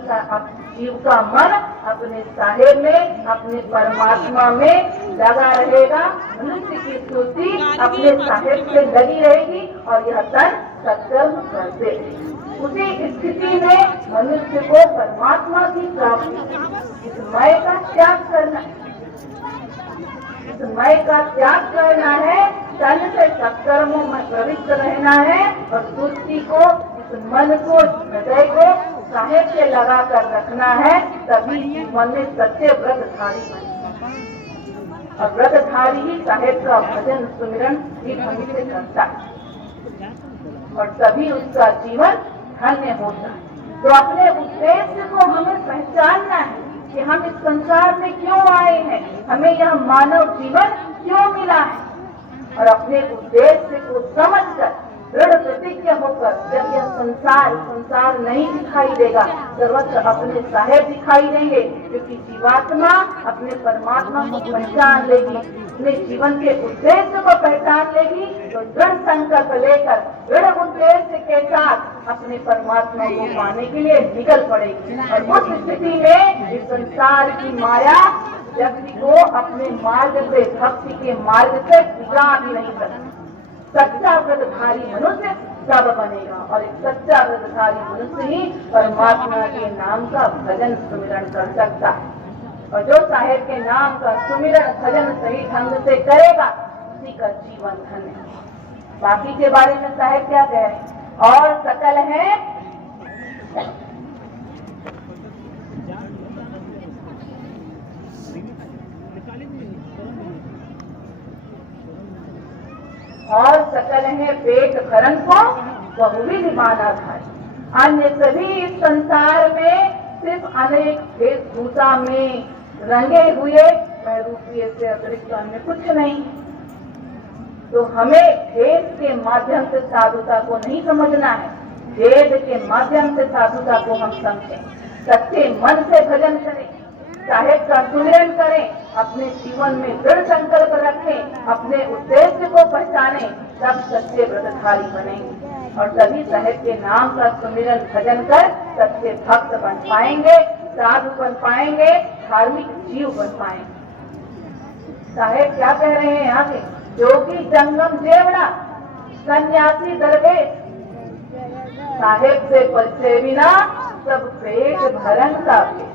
जीव का मन अपने साहेब में, अपने परमात्मा में लगा रहेगा। मनुष्य की स्मृति अपने साहेब से लगी रहेगी और यह तन सत्कर्म करते रहेगा। उसी स्थिति में मनुष्य को परमात्मा की प्राप्ति, इस मैं का त्याग करना, इस मैं का त्याग करना है, तन से सत्कर्मों में प्रवृत्त रहना है और सुरती को, इस मन को, हृदय को साहेब से लगा कर रखना है। तभी जीवन में सच्चे व्रतधारी बनेगा और व्रतधारी ही साहेब का भजन सुमिरन भी ढंग से करता है और तभी उसका जीवन धन्य होता है। तो अपने उद्देश्य को हमें पहचानना है कि हम इस संसार में क्यों आए हैं, हमें यह मानव जीवन क्यों मिला है। और अपने उद्देश्य को समझकर दृढ़ प्रतिज्ञ होकर, जब यह संसार नहीं दिखाई देगा, सर्वत्र अपने साहेब दिखाई देंगे, क्योंकि जीवात्मा अपने परमात्मा को पहचान लेगी, अपने जीवन के उद्देश्य को पहचान लेगी, तो दृढ़ संकल्प लेकर दृढ़ उद्देश्य के साथ अपने परमात्मा को पाने के लिए निकल पड़ेगी। और उस स्थिति में इस संसार की माया व्यक्ति को अपने मार्ग से, भक्ति के मार्ग से गुमराह भी नहीं सकती। सच्चा व्रतधारी मनुष्य तब बनेगा और एक सच्चा व्रतधारी मनुष्य ही परमात्मा के नाम का भजन सुमिरन कर सकता है। और जो साहेब के नाम का सुमिरन भजन सही ढंग से करेगा, उसी का जीवन धन्य है। बाकी के बारे में साहेब क्या कह रहे हैं, और सकल है और सकल है पेट भरन को बहुविध माना भाई। अन्य सभी इस संसार में सिर्फ अनेक वेशभूषा में रंगे हुए मैं रूपये से अतिरिक्त अन्य कुछ नहीं। तो हमें भेद के माध्यम से साधुता को नहीं समझना है, भेद के माध्यम से साधुता को हम समझें। सच्चे मन से भजन करें, साहेब का सुमिरन करें, अपने जीवन में दृढ़ संकल्प रखें, अपने उद्देश्य को पहचानें, तब सच्चे व्रतधारी बनेंगे और तभी साहेब के नाम का सुमिरन भजन कर सच्चे भक्त बन पाएंगे, साधु बन पाएंगे, धार्मिक जीव बन पाएंगे। साहेब क्या कह रहे हैं यहाँ पे, जोगी जंगम जेवड़ा सन्यासी दरवेश, साहेब से परिचय बिना सब पेट भरन का पेट।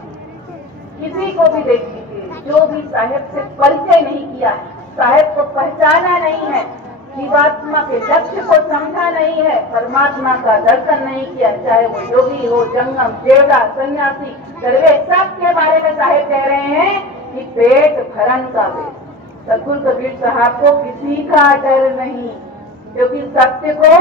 किसी को भी देख लीजिए, जो भी साहेब से परिचय नहीं किया है, साहेब को पहचाना नहीं है, जीवात्मा के लक्ष्य को समझा नहीं है, परमात्मा का दर्शन नहीं किया, चाहे वो योगी हो, जंगम जेवड़ा सन्यासी दरवेश, सबके बारे में साहेब कह रहे हैं कि पेट भरन का पेट। सतगुरु कबीर साहब को किसी का डर नहीं, क्योंकि सत्य को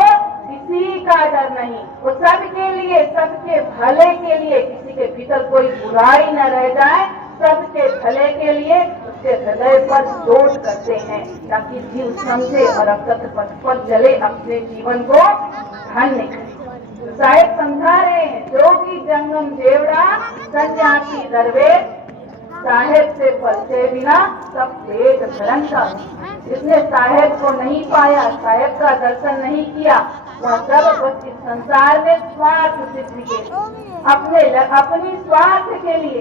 किसी का डर नहीं, वो सबके लिए, सबके भले के लिए, किसी के भीतर कोई बुराई न रह जाए, सबके भले के लिए उसके हृदय पर चोट करते हैं ताकि जीव समझे और अकथ पथ पर चले, अपने जीवन को धन्य करे। साहेब समझा रहे हैं, जोगी जंगम जेवड़ा सन्यासी दरवेश, साहेब से परिचय बिना सब पेट भरन का। जिसने साहेब को नहीं पाया, साहेब का दर्शन नहीं किया, वह सब बस इस संसार में स्वार्थ सिद्धि के अपनी स्वार्थ के लिए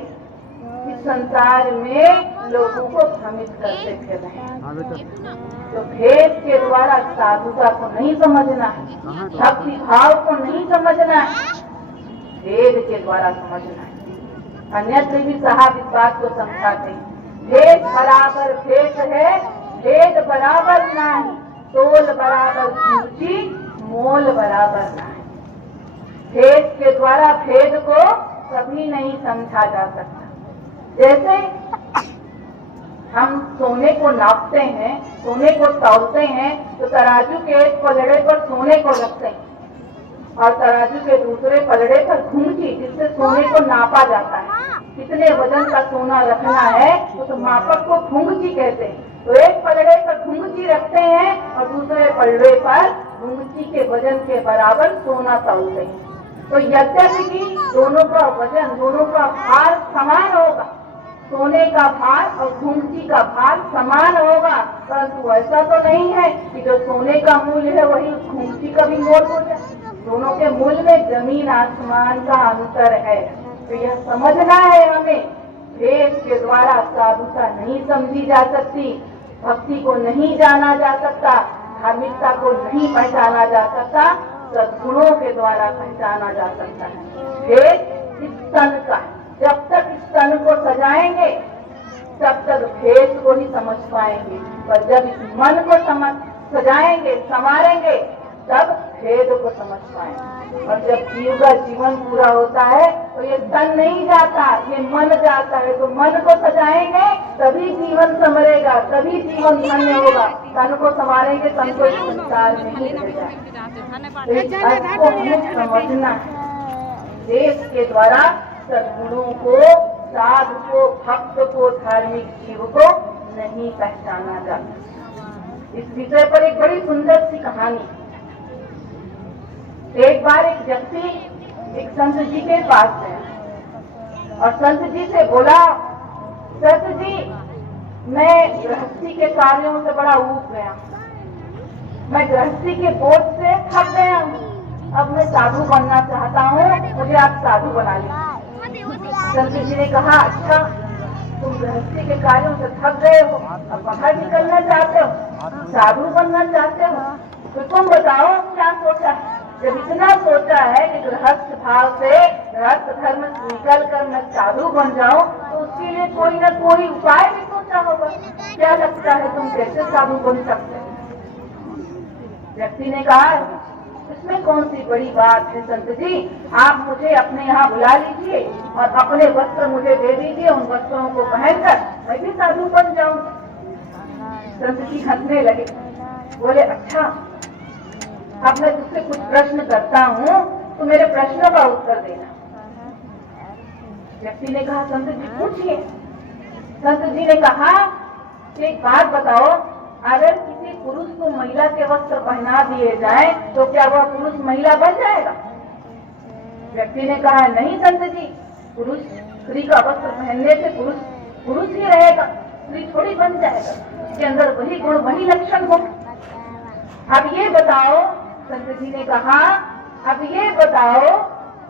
इस संसार में लोगों को भ्रमित करते फिर रहे हैं। तो भेद के द्वारा साधुता को नहीं समझना है, भक्ति भाव को नहीं समझना है, भेद के द्वारा समझना है। अन्यत्र भी साहब इस बात को समझाते हैं, भेद बराबर भेद है, भेद बराबर नहीं, तोल बराबर ऊंची, मोल बराबर नहीं। भेद के द्वारा भेद को कभी नहीं समझा जा सकता। जैसे हम सोने को नापते हैं, सोने को तौलते हैं, तो तराजू के एक पलड़े पर सोने को रखते हैं और तराजू के दूसरे पलड़े पर घुंघी, जिससे सोने को नापा जाता है। कितने वजन का सोना रखना है, तो मापक को घुंघची कहते हैं। तो एक पलड़े पर घुंघची रखते हैं और दूसरे पलड़े पर घुंघची के वजन के बराबर सोना तौलते हैं। तो यद्यपि कि दोनों का वजन, दोनों का भार समान होगा, सोने का भार और घुंघची का भार समान होगा, परंतु ऐसा तो नहीं है कि जो सोने का मूल्य है वही घुंघची का भी मोल हो जाए। दोनों के मूल्य में जमीन आसमान का अंतर है। तो यह समझना है हमें, भेद के द्वारा साधुता नहीं समझी जा सकती, भक्ति को नहीं जाना जा सकता, धार्मिकता को नहीं पहचाना जा सकता, सद्गुणों के द्वारा पहचाना जा सकता है। भेद इस तन का, जब तक इस तन को सजाएंगे तब तक भेद को ही समझ पाएंगे, पर जब इस मन को सजाएंगे, संवारेंगे, तब भेद को समझ पाएंगे। और जब जीव का जीवन पूरा होता है तो ये तन नहीं जाता, ये मन जाता है। तो मन को सजाएंगे तभी जीवन संवरेगा, तभी जीवन धन्य होगा। तन को संवारेंगे, तन को इस संसार में ही रह जाएगा। इस अर्थ को हमें समझना है। देश के द्वारा सद्गुणों को, साधु को, भक्त को, धार्मिक जीव को नहीं पहचाना जाता। इस विषय पर एक बड़ी सुंदर सी कहानी। एक बार एक व्यक्ति एक संत जी के पास गया और संत जी से बोला, संत जी, मैं गृहस्थी के कार्यों से बड़ा ऊब गया, मैं गृहस्थी के बोझ से थक गया हूँ, अब मैं साधु बनना चाहता हूँ, मुझे आप साधु बना लीजिए। संत जी ने कहा, अच्छा, तुम गृहस्थी के कार्यों से थक गए हो, अब बाहर निकलना चाहते हो, साधु बनना चाहते हो, तो तुम बताओ क्या सोचा है। जब इतना सोचा है कि गृहस्थ भाव से, गृहस्थ धर्म निकल कर मैं साधु बन जाऊं, तो उसके लिए कोई न कोई उपाय भी सोचा होगा। क्या लगता है, तुम कैसे साधु बन सकते हो? व्यक्ति ने कहा, इसमें कौन सी बड़ी बात है संत जी, आप मुझे अपने यहाँ बुला लीजिए और अपने वस्त्र मुझे दे दीजिए, उन वस्त्रों को पहनकर मैं भी साधु बन जाऊं। संत जी हंसने लगे, बोले, अच्छा, अब मैं तुझसे कुछ प्रश्न करता हूँ, तो मेरे प्रश्नों का उत्तर देना। व्यक्ति ने कहा, संत जी पूछिए। संत जी ने कहा, एक बात बताओ, अगर किसी पुरुष को महिला के वस्त्र पहना दिए जाए तो क्या वह पुरुष महिला बन जाएगा? व्यक्ति ने कहा, नहीं संत जी, पुरुष स्त्री का वस्त्र पहनने से पुरुष पुरुष ही रहेगा, स्त्री थोड़ी बन जाएगा, उसके अंदर वही गुण, वही लक्षण हो। अब ये बताओ, संत जी ने कहा, अब ये बताओ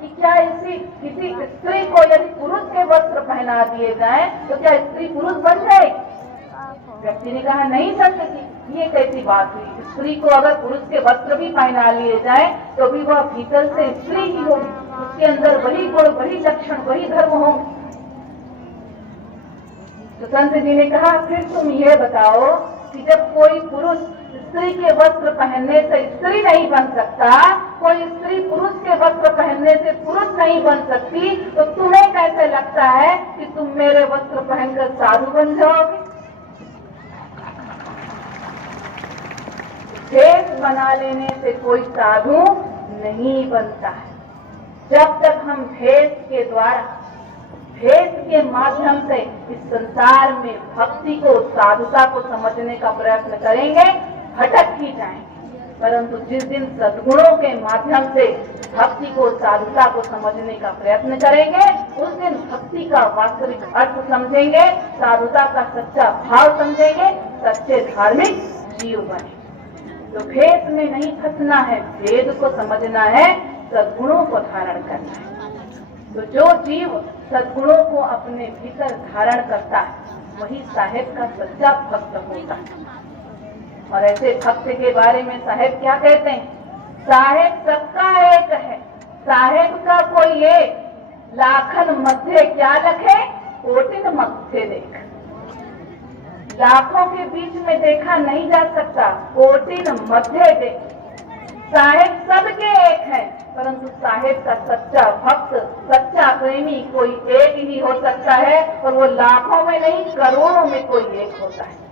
कि क्या किसी स्त्री को यदि पुरुष के वस्त्र पहना दिए जाए तो क्या स्त्री पुरुष बन जाएगी? व्यक्ति ने कहा, नहीं संत जी, ये कैसी बात हुई, स्त्री को अगर पुरुष के वस्त्र भी पहना लिए जाए तो भी वह भीतर से स्त्री ही होगी, उसके अंदर वही गुण, वही लक्षण, वही धर्म होंगे। तो संत जी ने कहा, फिर तुम ये बताओ कि जब कोई पुरुष स्त्री के वस्त्र पहनने से स्त्री नहीं बन सकता, कोई स्त्री पुरुष के वस्त्र पहनने से पुरुष नहीं बन सकती, तो तुम्हें कैसे लगता है कि तुम मेरे वस्त्र पहनकर साधु बन जाओगे? भेष बना लेने से कोई साधु नहीं बनता है। जब तक हम भेष के द्वारा, भेष के माध्यम से इस संसार में भक्ति को, साधुता को समझने का प्रयत्न करेंगे, भटक ही जाएंगे। परंतु जिस दिन सद्गुणों के माध्यम से भक्ति को, साधुता को समझने का प्रयत्न करेंगे, उस दिन भक्ति का वास्तविक अर्थ समझेंगे, साधुता का सच्चा भाव समझेंगे, सच्चे धार्मिक जीव बने। तो भेद में नहीं फंसना है, भेद को समझना है, सद्गुणों को धारण करना है। तो जो जीव सद्गुणों को अपने भीतर धारण करता है, वही साहेब का सच्चा भक्त होता है। और ऐसे भक्त के बारे में साहेब क्या कहते हैं? साहेब सबका एक है, साहेब का कोई एक, लाखन मध्य क्या लखे, कोटिन मध्य देख। लाखों के बीच में देखा नहीं जा सकता, कोटिन मध्य देख। साहेब सबके एक है, परंतु साहेब का सच्चा भक्त, सच्चा प्रेमी कोई एक ही हो सकता है, और वो लाखों में नहीं, करोड़ों में कोई एक होता है।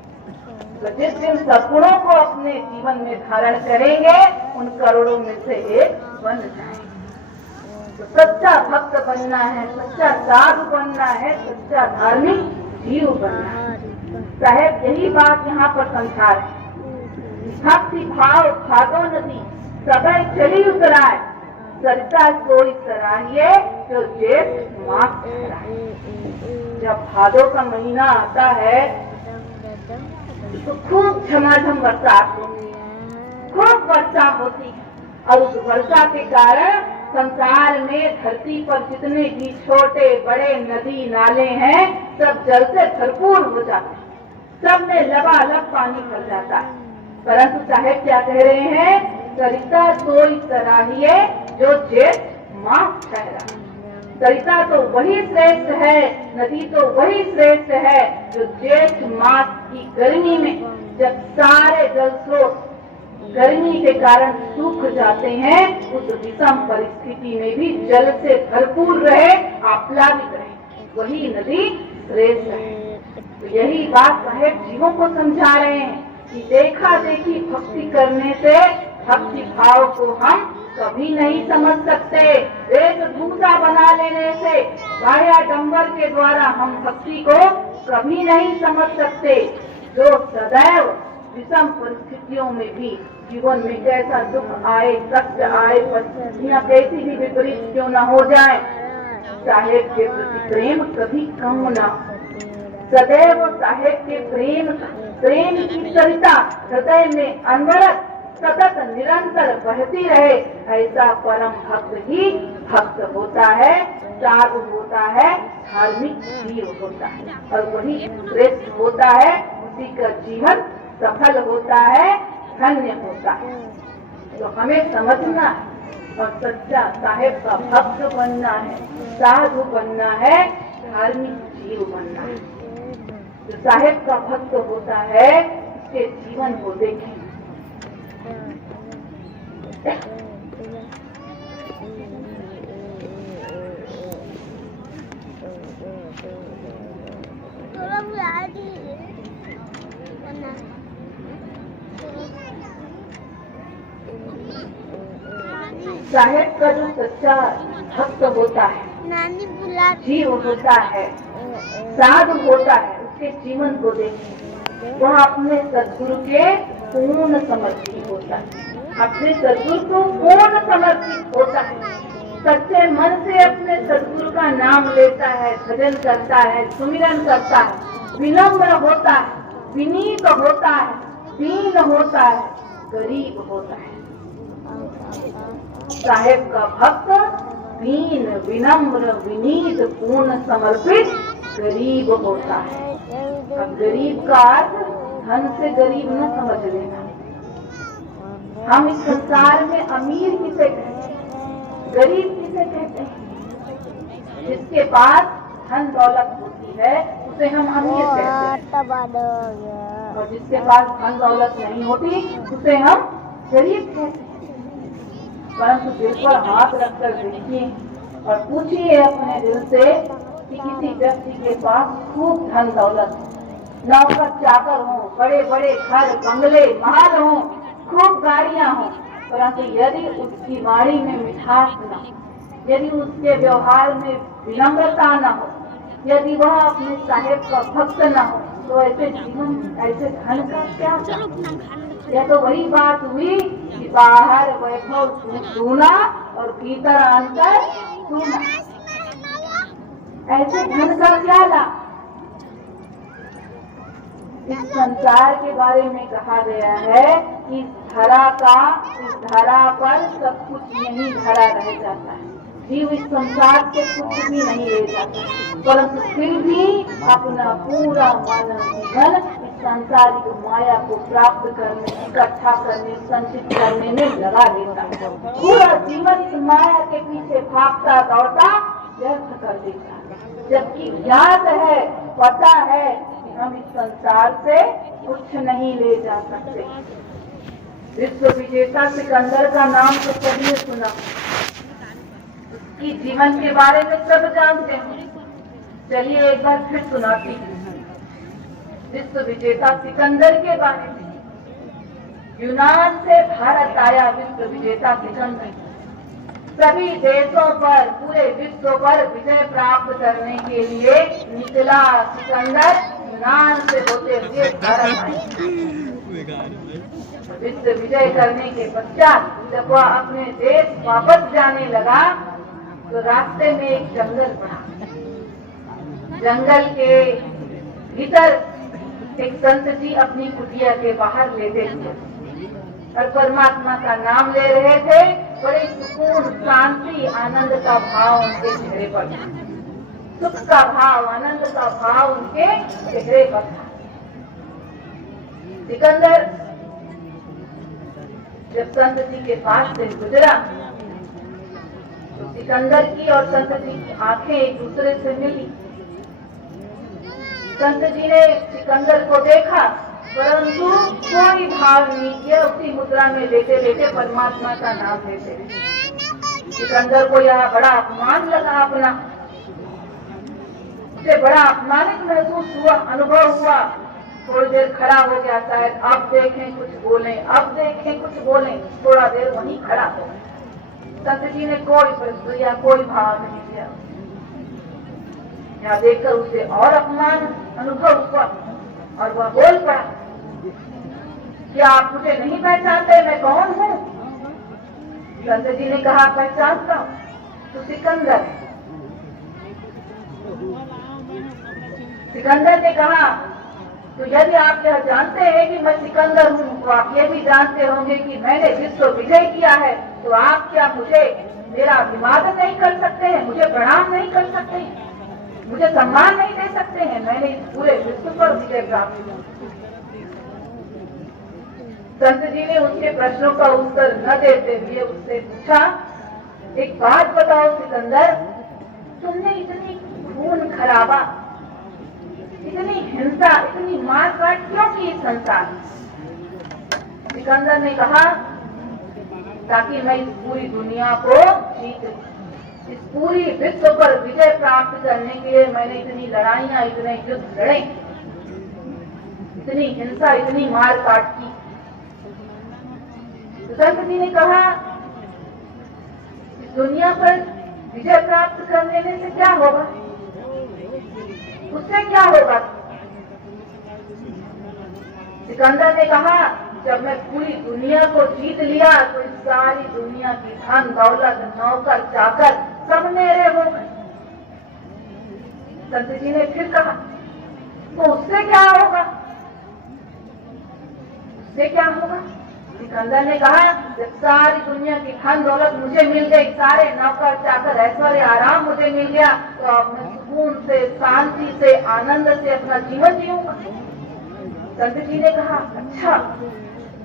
तो जिस दिन सद्गुणों को अपने जीवन में धारण करेंगे, उन करोड़ों में से एक बन जाएंगे। तो सच्चा भक्त बनना है, सच्चा साधु बनना है, सच्चा धार्मिक जीव बनना है। साहेब यही बात यहाँ पर समझा रहे। भक्ति भाव भादो नदी सबे चली उतराए, सरिता कोई सराहिए जो जेठ मास ठहराए। जब भादो का महीना आता है तो खूब झमाझम बरसात होती है, खूब वर्षा होती है, और उस वर्षा के कारण संसार में धरती पर जितने भी छोटे बड़े नदी नाले हैं सब जल से भरपूर हो जाते हैं, सब में लबालब पानी भर जाता है। परंतु साहेब क्या कह रहे हैं? सरिता सोई सराहिए जो जेठ मास ठहरा। सरिता तो वही श्रेष्ठ है, नदी तो वही श्रेष्ठ है जो जेठ मास की गर्मी में, जब सारे जल स्रोत गर्मी के कारण सूख जाते हैं, उस विषम परिस्थिति में भी जल से भरपूर रहे, आप्लावित रहे, वही नदी श्रेष्ठ है। तो यही बात साहेब जीवों को समझा रहे हैं कि देखा देखी भक्ति करने से भक्ति भाव को हम कभी नहीं समझ सकते। वेशभूषा बना लेने से, बाह्याडंबर के द्वारा हम भक्ति को कभी नहीं समझ सकते। जो सदैव विषम परिस्थितियों में भी, जीवन में कैसा दुख आए, कष्ट आए, परिस्थितियाँ कैसी भी विपरीत क्यों न हो जाए, साहेब के प्रति प्रेम कभी कम न हो। सदैव साहेब के प्रेम की सरिता हृदय में अनवरत सतत निरंतर बहती रहे, ऐसा परम भक्त ही भक्त होता है, साधु होता है, धार्मिक जीव होता है, और वही श्रेष्ठ होता है, उसी का जीवन सफल होता है, धन्य होता है। तो हमें समझना है और सच्चा साहेब का भक्त बनना है, साधु बनना है, धार्मिक जीव बनना है। जो साहेब का भक्त होता है उसके जीवन को देखें। साहेब का जो सच्चा भक्त होता है, जीव होता है, साधु होता है, उसके जीवन को देखें। वह अपने सद्गुरु के पूर्ण समर्पित होता है, अपने सद्गुरु को पूर्ण समर्पित होता है, सच्चे मन से अपने सद्गुरु का नाम लेता है, भजन करता है, सुमिरन करता है, विनम्र होता है, विनीत होता है, दीन होता है, गरीब होता है। साहेब का भक्त दीन, विनम्र, विनीत, पूर्ण समर्पित, गरीब होता है। अब गरीब का अर्थ धन से गरीब न समझ लेना। हम इस संसार में अमीर किसे कहते हैं, गरीब किसे कहते हैं? जिसके पास धन दौलत होती है उसे हम अमीर कहते हैं, और जिसके पास धन दौलत नहीं होती उसे हम गरीब कहते हैं। परंतु दिल पर हाथ रखकर देखिए और पूछिए अपने दिल से कि किसी व्यक्ति के पास खूब धन दौलत, नौकर चाकर हो, बड़े बड़े घर बंगले महल हो, खूब गाड़ियां हो, परंतु यदि उसकी वाणी में मिठास न हो, यदि उसके व्यवहार में विनम्रता न हो, यदि वह अपने साहेब का भक्त न हो, तो ऐसे जीवन, ऐसे धन का क्या? यह तो वही बात हुई कि बाहर वैभव सोना और भीतर अंतर सोना। ऐसे धन का क्या लाभ? इस संसार के बारे में कहा गया है कि इस धरा पर सब कुछ यहीं धरा रह जाता है। जीव इस संसार से कुछ भी नहीं ले जाता, परंतु फिर भी अपना पूरा मन जीवन इस सांसारिक माया को प्राप्त करने, इकट्ठा करने, संचित करने में लगा देता है। पूरा जीवन इस माया के पीछे भागता दौड़ता व्यर्थ कर देता है, जबकि ज्ञात है, पता है कि हम इस संसार से कुछ नहीं ले जा सकते। विश्व विजेता सिकंदर का नाम तो सभी सुना, उसकी जीवन के बारे में सब जानते हैं। चलिए एक बार फिर सुनाती हूँ विश्व विजेता सिकंदर के बारे में। यूनान से भारत आया विश्व विजेता सिकंदर। सभी देशों पर, पूरे विश्व पर विजय प्राप्त करने के लिए निकला सिकंदर यूनान से होते हुए भारत आया। विश्व विजय करने के पश्चात जब वह अपने देश वापस जाने लगा तो रास्ते में एक जंगल पड़ा। जंगल के भीतर एक संत जी अपनी कुटिया के बाहर लेटे थे और परमात्मा का नाम ले रहे थे। बड़े सुकून, शांति, आनंद का भाव उनके चेहरे पर था। सुख का भाव, आनंद का भाव उनके चेहरे पर था। सिकंदर जब संत जी के पास से गुजरा तो सिकंदर की और संत जी की आंखें एक दूसरे से मिली। संत जी ने सिकंदर को देखा परंतु कोई भाव नहीं किया। उसी मुद्रा में लेटे लेटे परमात्मा का नाम लेते। सिकंदर को यह बड़ा अपमान लगा अपना, उसे बड़ा अपमानित महसूस हुआ, अनुभव हुआ। थोड़ी देर खड़ा हो गया, शायद अब देखें कुछ बोलें, अब देखें कुछ बोलें। थोड़ा देर वहीं खड़ा हो। संत जी ने कोई प्रतिक्रिया, कोई भाव नहीं किया। यह देखकर उसे और अपमान अनुभव हुआ और वह बोल पड़ा, क्या आप मुझे नहीं पहचानते? मैं कौन हूँ? संत जी ने कहा, पहचानता हूँ, तो सिकंदर है। सिकंदर ने कहा, तो यदि आप यह जानते हैं कि मैं सिकंदर हूँ तो आप ये भी जानते होंगे कि मैंने विश्व विजय किया है। तो आप क्या मुझे मेरा अभिवादन नहीं कर सकते हैं? मुझे प्रणाम नहीं कर सकते हैं? मुझे सम्मान नहीं दे सकते हैं? मैंने इस पूरे विश्व पर विजय प्राप्त किया। संत जी ने उसके प्रश्नों का उत्तर न देते हुए उससे पूछा, एक बात बताओ सिकंदर, तुमने इतनी खून खराबा, इतनी हिंसा, इतनी मारकाट क्यों की इस संसार में? सिकंदर ने कहा, ताकि मैं इस पूरी दुनिया को जीत, इस पूरी विश्व पर विजय प्राप्त करने के लिए मैंने इतनी लड़ाइयां, इतने युद्ध लड़े, इतनी हिंसा, इतनी मारकाट की। संत जी ने कहा, इस दुनिया पर विजय प्राप्त करने से क्या होगा? उससे क्या होगा? सिकंदर ने कहा, जब मैं पूरी दुनिया को जीत लिया तो इस सारी दुनिया की धन दौलत, नौकर चाकर सब मेरे हो गए। संत जी ने फिर कहा, तो उससे क्या होगा? उससे क्या होगा? सिकंदर ने कहा, जब सारी दुनिया की धन दौलत मुझे मिल गई, सारे नौकर चाकर, ऐश्वर्य, आराम मुझे मिल गया, तो अब मैं सुकून से, शांति से, आनंद से अपना जीवन जीऊंगा। संत जी ने कहा, अच्छा,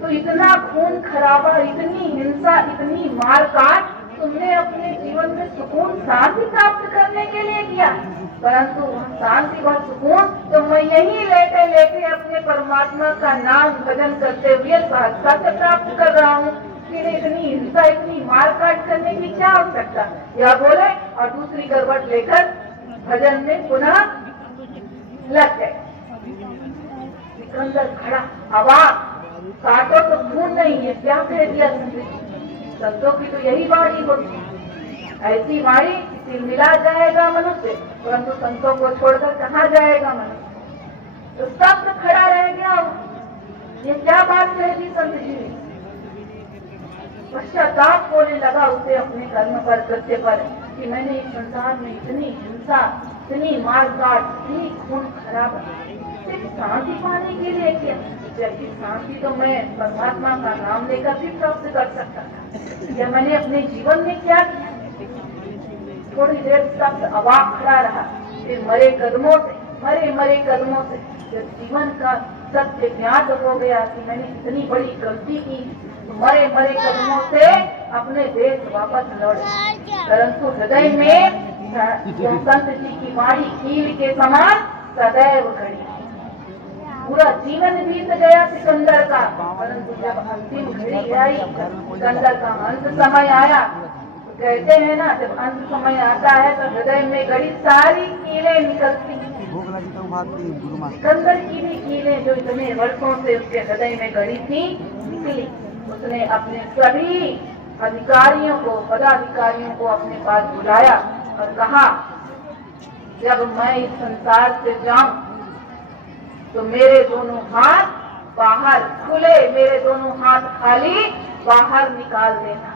तो इतना खून खराबा, इतनी हिंसा, इतनी मारकाट तुमने अपने जीवन में सुकून, शांति प्राप्त करने के लिए किया, परंतु वह शांति, वह सुकून तो मैं यही लेटे लेटे अपने परमात्मा का नाम भजन करते हुए सहजता से प्राप्त कर रहा हूँ। फिर इतनी हिंसा, इतनी मारकाट करने की क्या आवश्यकता? यह बोले और दूसरी करवट लेकर भजन में पुनः लग गए। सिकंदर खड़ा, अवाक, काटो तो खून नहीं है, क्या कह दिया संतों की तो यही वाणी होती। ऐसी वाणी किसी मिला जाएगा मनुष्य, परंतु संतों को छोड़कर कहाँ जाएगा मनुष्य? तो सब खड़ा रह गया। ये क्या बात कह दी संत जी ने? पश्चाताप होने लगा उसे अपने कर्म पर, कृत्य पर, कि मैंने इस संसार में इतनी हिंसा, इतनी मारकाट, इतनी खून खराब सिर्फ शांति पाने के लिए किया, जबकि शांति तो मैं परमात्मा का नाम लेकर भी प्राप्त कर सकता था। यह मैंने अपने जीवन में क्या किया? थोड़ी देर तक अवाक खड़ा रहा, फिर मरे कदमों से जब जीवन का सत्य ज्ञात हो गया कि मैंने इतनी बड़ी गलती की, तो मरे कदमों से अपने देश वापस लौटे, परंतु हृदय में संत जी की वाणी कील के समान सदैव खड़ी। पूरा जीवन बीत गया सिकंदर का, परंतु जब अंतिम घड़ी आई, सिकंदर का अंत समय आया, तो कहते हैं ना, जब अंत समय आता है तो हृदय में गड़ी सारी कीलें निकलती हैं। सिकंदर की भी कीलें जो इतने वर्षों से उसके हृदय में गड़ी थी निकली। उसने अपने सभी अधिकारियों को, पदाधिकारियों को अपने पास बुलाया और कहा, जब मैं इस संसार से जाऊं तो मेरे दोनों हाथ बाहर खुले, मेरे दोनों हाथ खाली बाहर निकाल देना,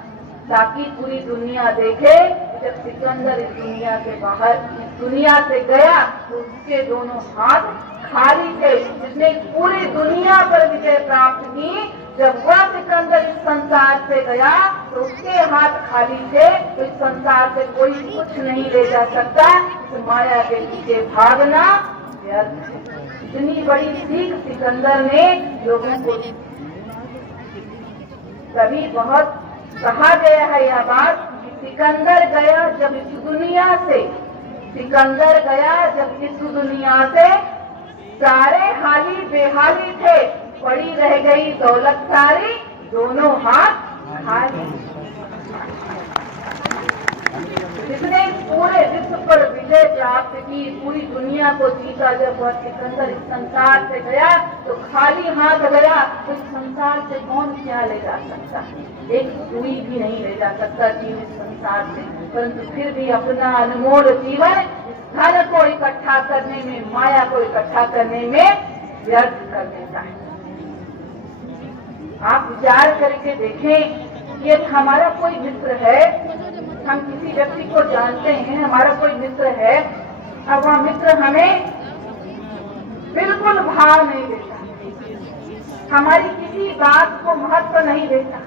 ताकि पूरी दुनिया देखे जब सिकंदर इस दुनिया से बाहर, इस दुनिया से गया तो उसके दोनों हाथ खाली थे। जिसने पूरी दुनिया पर विजय प्राप्त की, जब वह सिकंदर इस संसार से गया तो उसके हाथ खाली थे। तो इस संसार से कोई कुछ नहीं ले जा सकता। तो माया के पीछे भागना व्यर्थ है। इतनी बड़ी सीख सिकंदर ने लोगों को कभी बहुत कहा गया है यह बात कि सिकंदर गया जब इस दुनिया से, सिकंदर गया जब इस दुनिया से सारे हाली बेहाली थे, पड़ी रह गई दौलत सारी, दोनों हाथ खाली। जिसने पूरे विश्व पर विजय प्राप्त की, पूरी दुनिया को जीता, जब वह सिकंदर इस संसार से गया तो खाली हाथ गया। तो इस संसार से कौन क्या ले जा सकता? एक सुई भी नहीं ले जा सकता जीव इस संसार से, परंतु फिर भी अपना अनमोल जीवन धन को इकट्ठा करने में, माया को इकट्ठा करने में व्यर्थ कर देता है। आप विचार करके देखें, ये हमारा कोई मित्र है, हम किसी व्यक्ति को जानते हैं, हमारा कोई मित्र है, अब वह मित्र हमें बिल्कुल भाव नहीं देता, हमारी किसी बात को महत्व नहीं देता,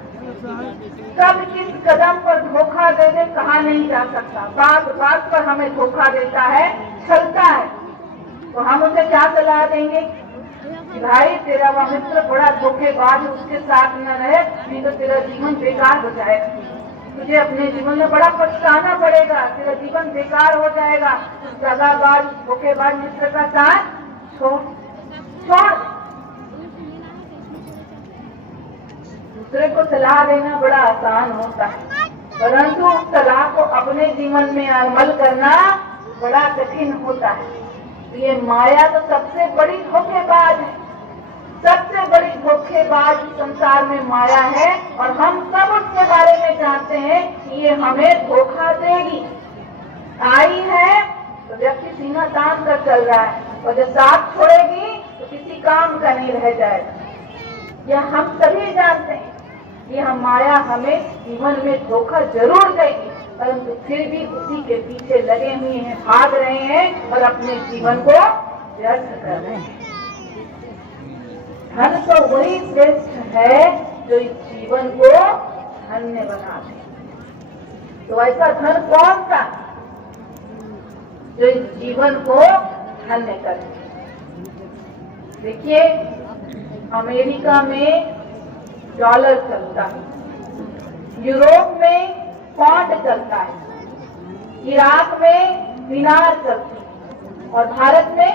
कब किस कदम पर धोखा दे दे कहा नहीं जा सकता, बात बात पर हमें धोखा देता है, छलता है। तो हम उसे क्या सलाह देंगे? भाई तेरा वह मित्र बड़ा धोखेबाज, उसके साथ न रहे, नहीं तो तेरा जीवन बेकार हो जाएगा, तुझे अपने जीवन में बड़ा पछताना पड़ेगा, तेरा जीवन बेकार हो जाएगा। उस दगाबाज धोखेबाज मित्र का साथ छोड़। दूसरे को सलाह देना बड़ा आसान होता है, परंतु उस सलाह को अपने जीवन में अमल करना बड़ा कठिन होता है। तो ये माया तो सबसे बड़ी धोखेबाज है, सबसे बड़ी धोखेबाज संसार में माया है, और हम सब उसके बारे में जानते हैं कि ये हमें धोखा देगी। आई है तो व्यक्ति सीना तान कर चल रहा है, और जब साथ छोड़ेगी तो किसी काम का नहीं रह जाएगा। यह हम सभी जानते हैं, यह माया हमें जीवन में धोखा जरूर देगी, परंतु फिर भी उसी के पीछे लगे हुए हैं, भाग रहे हैं और अपने जीवन को व्यर्थ कर रहे हैं। धन तो वही श्रेष्ठ है जो इस जीवन को धन्य बना दे। तो ऐसा धन कौन सा जो इस जीवन को धन्य करे? देखिए, अमेरिका में डॉलर चलता है, यूरोप में पाउंड चलता है, इराक में दिनार चलती है, और भारत में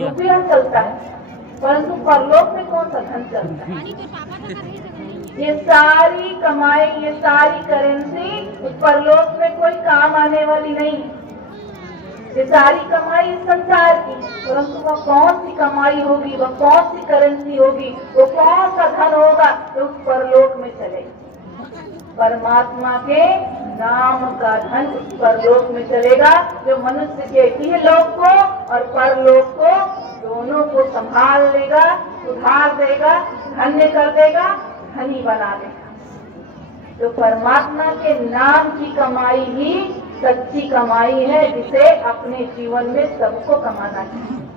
रुपया चलता है, परंतु परलोक में कौन सा धन चलता है? ये सारी कमाई, ये सारी करेंसी उस परलोक में कोई काम आने वाली नहीं। ये सारी कमाई इस संसार की, परंतु वह कौन सी कमाई होगी, वह कौन सी करेंसी होगी, वो कौन सा धन होगा तो उस परलोक में चलेगा। परमात्मा के नाम का धन उस परलोक में चलेगा, जो मनुष्य के इहलोक को और परलोक को दोनों को संभाल लेगा, सुधार देगा, धन्य कर देगा, धनी बना देगा। तो परमात्मा के नाम की कमाई ही सच्ची कमाई है, जिसे अपने जीवन में सबको कमाना चाहिए।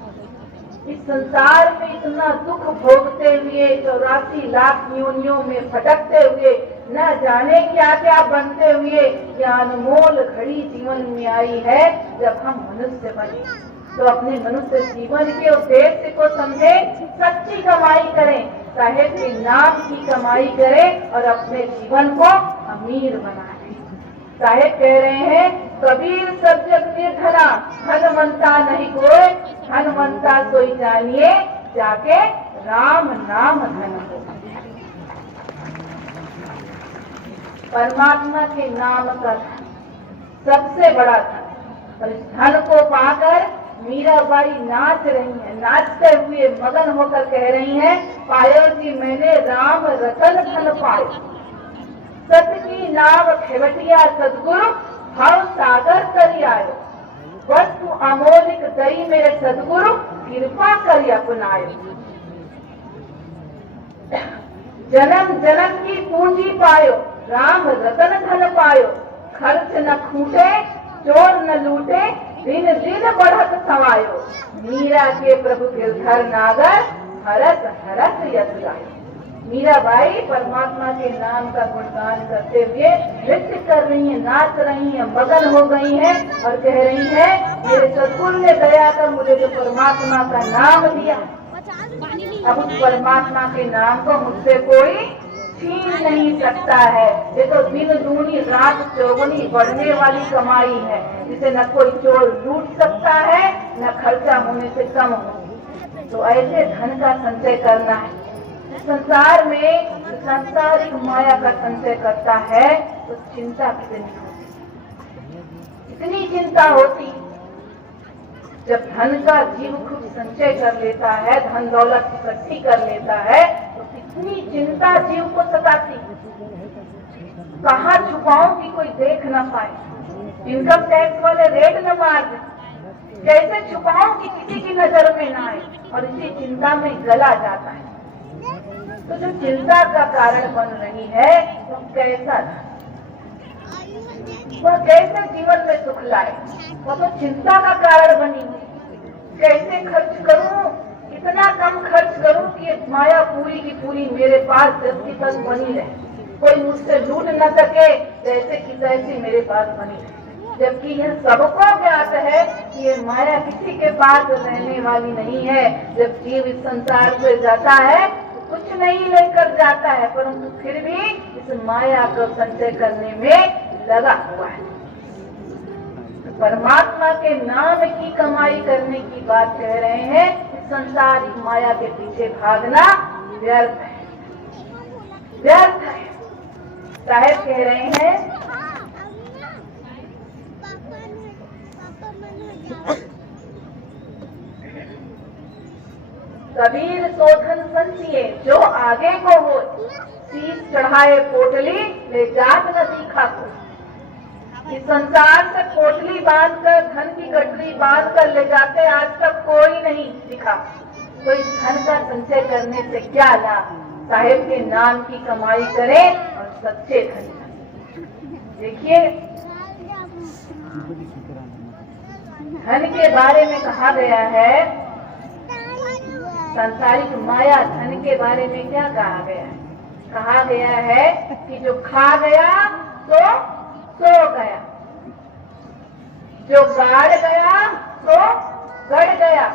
इस संसार में इतना दुख भोगते हुए, 84 लाख योनियों में भटकते हुए, न जाने क्या क्या बनते हुए, यह अनमोल घड़ी जीवन में आई है जब हम मनुष्य बने। तो अपने मनुष्य जीवन के उद्देश्य को समझे, सच्ची कमाई करें, साहेब के नाम की कमाई करें और अपने जीवन को अमीर बनाएं। साहेब कह रहे हैं, कबीर सब जग निर्धना, धनवंता नहीं कोई, धनवंता सोई जानिए, जाके राम नाम धन हो। परमात्मा के नाम का सबसे बड़ा धन, और इस धन को पाकर मीराबाई नाच रही है, नाचते हुए मगन होकर कह रही हैं, पायो जी मैंने राम रतन धन पाए। सत की नाव खेवटिया सदगुरु भव सागर तरी आयो। वस्तु अमोलिक दई मेरे सदगुरु कृपा करी अपनायो। जन्म जन्म की पूंजी पायो, राम रतन धन पायो। खर्च न खूटे, चोर न लूटे, दिन दिन बढ़त समायो। मीरा के प्रभु गिरधर नागर, हरस हरस यश गायो। मीराबाई परमात्मा के नाम का गुणगान करते हुए नृत्य कर रही है, नाच रही है, मगन हो गई है और कह रही है मेरे सदगुरु ने दया कर मुझे जो परमात्मा का नाम दिया, अब उस परमात्मा के नाम को मुझसे कोई छीन नहीं सकता है। ये तो दिन दूनी रात चौगुनी बढ़ने वाली कमाई है, जिसे न कोई चोर लूट सकता है न खर्चा होने से कम हो। तो ऐसे धन का संचय करना है। संसार में सांसारिक माया का संचय करता है तो चिंता कितनी होती, इतनी चिंता होती। जब धन का जीव खुद संचय कर लेता है, धन दौलत इकट्ठी कर लेता है, तो कितनी चिंता जीव को सताती। कहाँ छुपाऊं कि कोई देख न पाए, इनकम टैक्स वाले रेड न मार दे, कैसे छुपाऊं कि किसी की नजर में न आए, और इसी चिंता में गला जाता है। तो जो चिंता का कारण बन रही है वो कैसा था, वह कैसे जीवन में सुख लाए, वह तो चिंता का कारण बनी हुई। कैसे खर्च करूं, इतना कम खर्च करूं कि माया पूरी की पूरी मेरे पास जैसी तक बनी रहे, कोई मुझसे लूट न सके, जैसे कि तैसी मेरे पास बनी रहे। जबकि यह सबको ज्ञात है कि ये माया किसी के पास रहने वाली नहीं है। जब जीव इस संसार से जाता है कुछ नहीं लेकर जाता है, परंतु फिर भी इस माया को संचय करने में लगा हुआ है। परमात्मा के नाम की कमाई करने की बात कह रहे हैं। इस संसारिक माया के पीछे भागना व्यर्थ है, व्यर्थ है। साहेब कह रहे हैं कबीर शोधन संचिए जो आगे को हो, शीश चढ़ाए पोटली ले जात न दिखा को। इस संसार से पोटली बांधकर, धन की गठरी बांधकर ले जाते आज तक कोई नहीं दिखा। तो इस धन का संचय करने से क्या लाभ। साहेब के नाम की कमाई करें और सच्चे धन। देखिए धन के बारे में कहा गया है, सांसारिक माया धन के बारे में क्या कहा गया है। कहा गया है कि जो खा गया तो सो गया, जो गाड़ गया तो गड़ गया,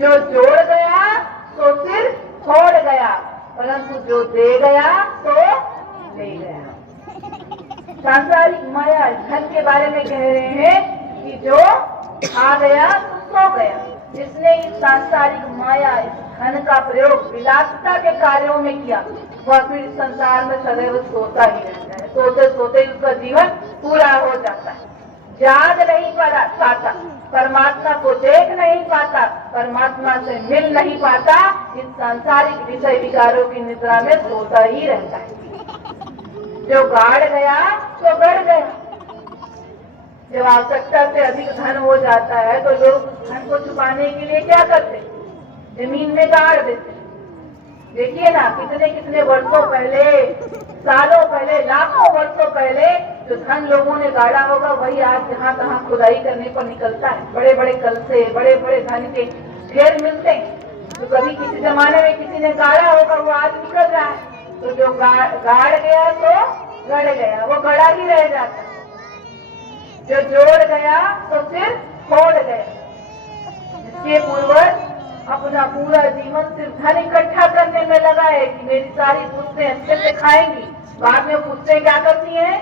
जो जोड़ गया तो सिर फोड़ गया, परंतु जो दे गया तो ले गया। सांसारिक माया धन के बारे में कह रहे हैं कि जो खा गया तो सो गया। जिसने इस सांसारिक माया, इस धन का प्रयोग विलासिता के कार्यों में किया, वह फिर संसार में सदैव सोता ही रहता है। सोते सोते उसका जीवन पूरा हो जाता है। जाग नहीं पाता, परमात्मा को देख नहीं पाता, परमात्मा से मिल नहीं पाता, इस सांसारिक विषय विकारों की निद्रा में सोता ही रहता है। जो गाड़ गया तो गड़ गया। जब आवश्यकता से अधिक धन हो जाता है तो लोग धन को छुपाने के लिए क्या करते, जमीन में गाड़ देते। देखिए ना, कितने कितने वर्षों पहले, सालों पहले, लाखों वर्षों पहले जो धन लोगों ने गाड़ा होगा वही आज जहाँ तहाँ खुदाई करने पर निकलता है। बड़े बड़े कल से बड़े बड़े धन के ढेर मिलते हैं। जो कभी किसी जमाने में किसी ने गाड़ा होगा वो आज निकल रहा है। तो जो गाड़ गया तो गड़ गया, वो गड़ा ही रह जाता है। जो जोड़ गया तो फिर फोड़ गया। जिसके पूर्वज अपना पूरा जीवन सिर्फ धन इकट्ठा करने में लगा है कि मेरी सारी पुश्तें अच्छे से खाएंगी, बाद में पुश्तें क्या करती हैं,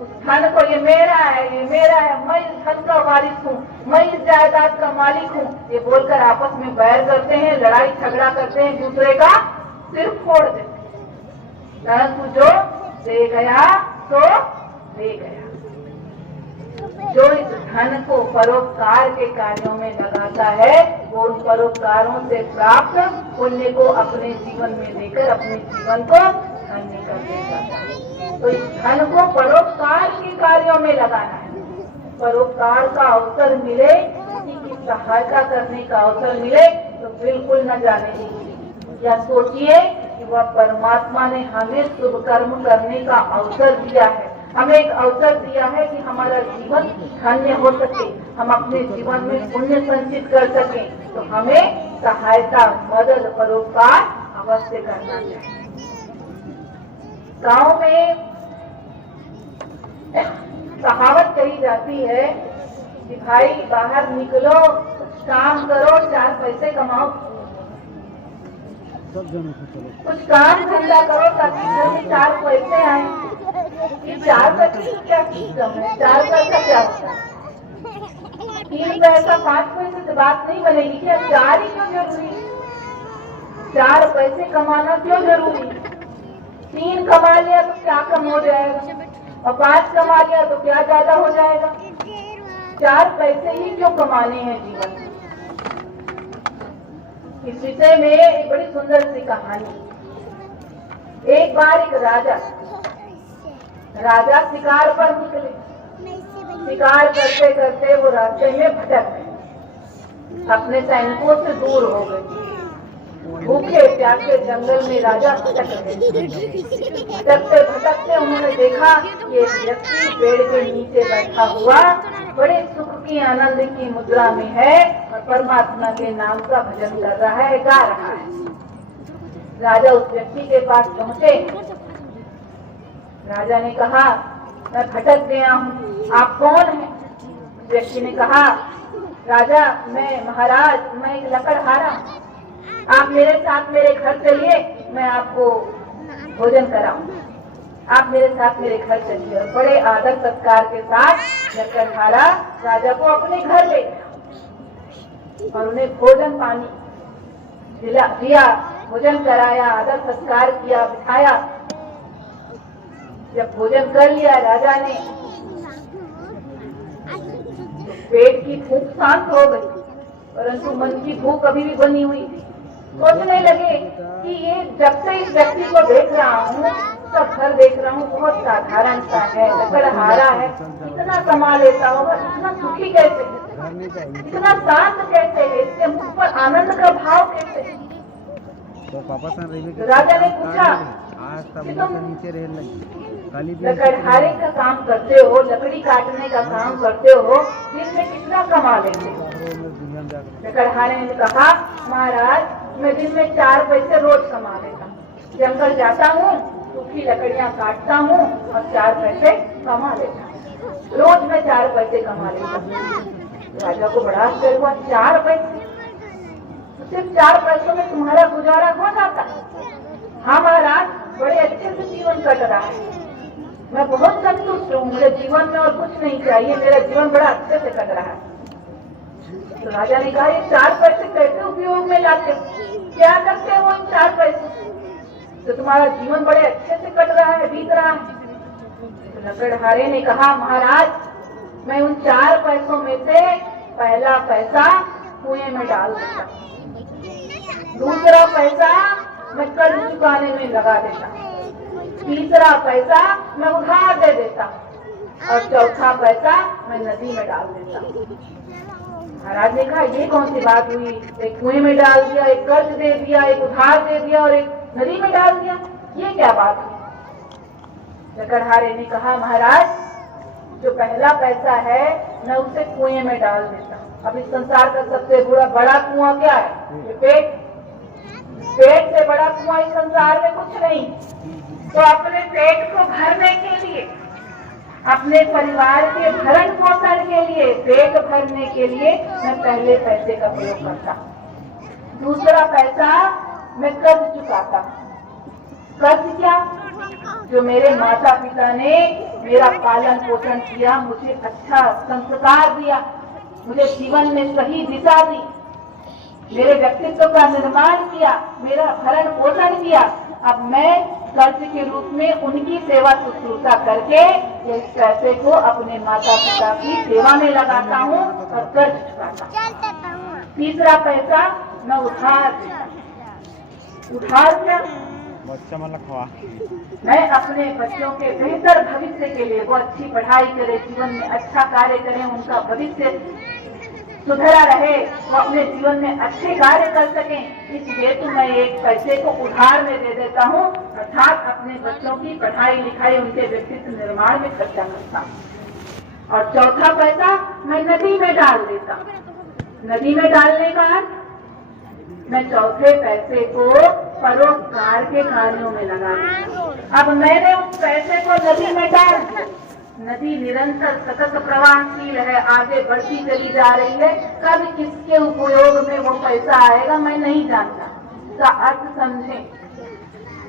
उस धन को ये मेरा है, ये मेरा है, मैं इस धन का वारिस हूँ, मैं इस जायदाद का मालिक हूँ, ये बोलकर आपस में बैर करते हैं, लड़ाई झगड़ा करते हैं, दूसरे का सिर फोड़ देते हैं। परंतु जो दे गया तो दे गया। जो इस धन को परोपकार के कार्यों में लगाता है वो उन परोपकारों से प्राप्त पुण्य को अपने जीवन में लेकर अपने जीवन को धन निकल जाता। तो इस धन को परोपकार के कार्यों में लगाना है। परोपकार का अवसर मिले, किसी की सहायता करने का अवसर मिले तो बिल्कुल न जाने दीजिए। या सोचिए कि वह परमात्मा ने हमें शुभ कर्म करने का अवसर दिया है, हमें एक अवसर दिया है कि हमारा जीवन धन्य हो सके, हम अपने जीवन में पुण्य संचित कर सकें। तो हमें सहायता, मदद, परोपकार अवश्य करना चाहिए। गांव में कहावत कही जाती है कि भाई बाहर निकलो, काम करो, 4 पैसे कमाओ, कुछ काम धंधा करो ताकि घर में 4 पैसे आए। ये 4 पैसे की क्या सिस्टम है? 4 पैसा क्या होता है? 3 पैसा 5 पैसे से बात नहीं बनेगी क्या? 4 ही क्यों जरूरी? 4 पैसे कमाना क्यों जरूरी? 3 कमा लिया तो क्या कम हो जाएगा, और 5 कमा लिया तो क्या ज्यादा हो जाएगा? 4 पैसे ही क्यों कमाने हैं जीवन में? इस विषय में एक बड़ी सुंदर सी कहानी। एक बार एक राजा शिकार पर निकले। शिकार करते करते वो रास्ते में भटक गए, अपने सैनिकों से दूर हो गए। भूखे प्यासे जंगल में राजा भटक गए। भटकते भटकते उन्होंने देखा कि एक व्यक्ति पेड़ के नीचे बैठा हुआ बड़े सुख की, आनंद की मुद्रा में है और परमात्मा के नाम का भजन कर रहा है, गा रहा है। राजा उस व्यक्ति के पास पहुंचे। राजा ने कहा, मैं भटक गया हूँ, आप कौन हैं? उस व्यक्ति ने कहा, राजा मैं महाराज, मैं एक लकड़हारा, आप मेरे साथ मेरे घर चलिए, मैं आपको भोजन कराऊं। आप मेरे साथ मेरे घर चलिए। और बड़े आदर सत्कार के साथ लकड़हारा राजा को अपने घर ले गया और उन्हें भोजन पानी दिया, भोजन कराया, आदर सत्कार किया, बिठाया। जब भोजन कर लिया राजा ने, तो पेट की भूख शांत हो गई, परंतु मन की भूख अभी भी बनी हुई थी। सोचने लगे कि ये जब से इस व्यक्ति को देख रहा हूँ, सब घर देख रहा हूँ, बहुत साधारण सा है, लकड़हारा है, इतना कमा लेता होगा, इतना सुखी कैसे है, इतना शांत कैसे है, इसके मुख पर आनंद का भाव कैसे है? तो राजा ने पूछा कि तुम लकड़हारे का काम करते हो, लकड़ी काटने का काम करते हो, दिन में कितना कमा लेते हो? लकड़हारे ने कहा, महाराज मैं दिन में 4 पैसे रोज कमा लेता हूँ। जंगल जाता हूँ, सूखी लकड़ियाँ काटता हूँ और 4 पैसे कमा लेता हूँ। रोज मैं 4 पैसे कमा लेता हूँ। राजा को बड़ा आश्चर्य हुआ, 4 पैसे? सिर्फ 4 पैसों में तुम्हारा गुजारा हो जाता? हाँ महाराज, बड़े अच्छे से जीवन कट रहा है, मैं बहुत संतुष्ट हूँ, मेरे जीवन में और कुछ नहीं चाहिए, मेरा जीवन बड़ा अच्छे से कट रहा है। तो राजा ने कहा, ये 4 पैसे कैसे उपयोग में लाते, क्या करते हो इन 4 पैसे? तो तुम्हारा जीवन बड़े अच्छे से कट रहा है, बीत रहा है। तो लकड़हारे ने कहा, महाराज मैं उन 4 पैसों में से पहला पैसा कुएं में डाल देता, दूसरा पैसा मैं कर्ज चुकाने में लगा देता, तीसरा पैसा मैं उधार दे देता और चौथा पैसा मैं नदी में डाल देता। महाराज ने कहा, ये कौन सी बात हुई? एक कुएं में डाल दिया, एक कर्ज दे दिया, एक उधार दे दिया और एक नदी में डाल दिया, ये क्या बात हुई? लकड़हारे ने कहा, महाराज जो पहला पैसा है मैं उसे कुएं में डाल देता हूँ। अब इस संसार का सबसे बड़ा कुआं क्या है? ये पेट। पेट से बड़ा कुआं इस संसार में कुछ नहीं। तो अपने पेट को भरने के लिए, अपने परिवार के भरण पोषण के लिए, पेट भरने के लिए मैं पहले पैसे का प्रयोग करता हूँ। दूसरा पैसा मैं कर्ज चुकाता हूँ। कर्ज क्या? जो मेरे माता पिता ने मेरा पालन पोषण किया, मुझे अच्छा संस्कार दिया, मुझे जीवन में सही दिशा दी, मेरे व्यक्तित्व का निर्माण किया, मेरा भरण पोषण किया। अब मैं कर्ज के रूप में उनकी सेवा शुश्रूषा करके इस पैसे को अपने माता पिता की सेवा में लगाता हूँ और कर्ज चुकाता हूँ। तीसरा पैसा मैं उधार देता हूँ। उधार क्या? मैं अपने बच्चों के बेहतर भविष्य के लिए, वो अच्छी पढ़ाई करे, जीवन में अच्छा कार्य करें, उनका भविष्य सुधरा रहे, वो अपने जीवन में अच्छे कार्य कर सकें, इसलिए तो मैं एक पैसे को उधार में दे देता हूँ, अर्थात अपने बच्चों की पढ़ाई लिखाई, उनके व्यक्तित्व निर्माण में खर्चा करता हूँ। और चौथा पैसा मैं नदी में डाल देता हूँ। नदी में डालने का अर्थ, मैं चौथे पैसे को परोपकार के कार्यों में लगा देता। अब मैंने उस पैसे को नदी में डाल दिया, नदी निरंतर सतत प्रवाहशील है, आगे बढ़ती चली जा रही है, कब किसके उपयोग में वो पैसा आएगा मैं नहीं जानता। इसका अर्थ समझें,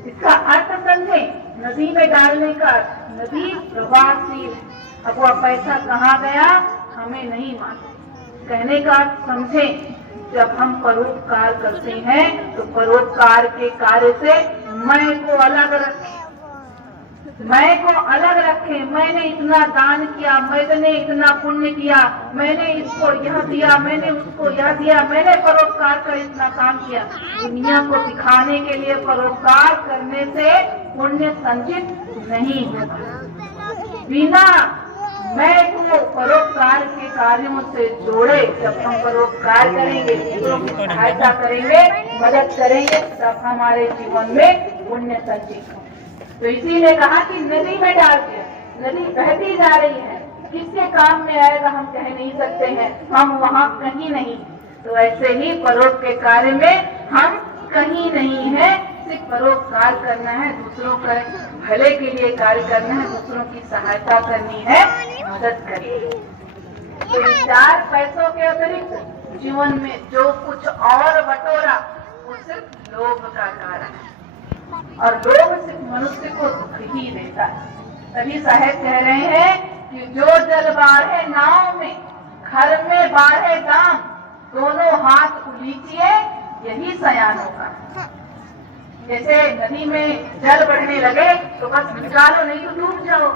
इसका अर्थ समझें, नदी में डालने का, नदी प्रवाहशील, अब वह पैसा कहाँ गया हमें नहीं मालूम। कहने का अर्थ समझें, जब हम परोपकार करते हैं तो परोपकार के कार्य से मैं को अलग रखें, मैं को अलग रखें। मैंने इतना दान किया, मैंने इतना पुण्य किया, मैंने इसको यह दिया, मैंने उसको यह दिया, मैंने परोपकार कर इतना काम किया। दुनिया को दिखाने के लिए परोपकार करने से पुण्य संचित नहीं होगा। बिना मैं को परोपकार के कार्यों से जोड़े, जब हम परोपकार करेंगे, दूसरों की सहायता करेंगे, मदद करेंगे, तब हमारे जीवन में पुण्य संचित हो। तो इसीलिए कहा कि नदी में डाल दिया, नदी बहती जा रही है, किसके काम में आएगा हम कह नहीं सकते हैं, हम वहाँ कहीं नहीं। तो ऐसे ही परोप के कार्य में हम कहीं नहीं है, सिर्फ परोपकार करना है, दूसरों के भले के लिए कार्य करना है, दूसरों की सहायता करनी है, मदद करनी है। तो इन चार पैसों के अतिरिक्त जीवन में जो कुछ और बटोरा वो सिर्फ लोभ का कारण है, और लोभ सिर्फ मनुष्य को दुख ही देता है। तभी साहेब कह रहे हैं कि जो जल बाढ़े नाव में, घर में बाढ़े दाम, दोनों हाथ उलीचिए यही सयानों का। जैसे नदी में जल बढ़ने लगे तो बस निकालो, नहीं तो डूब जाओ।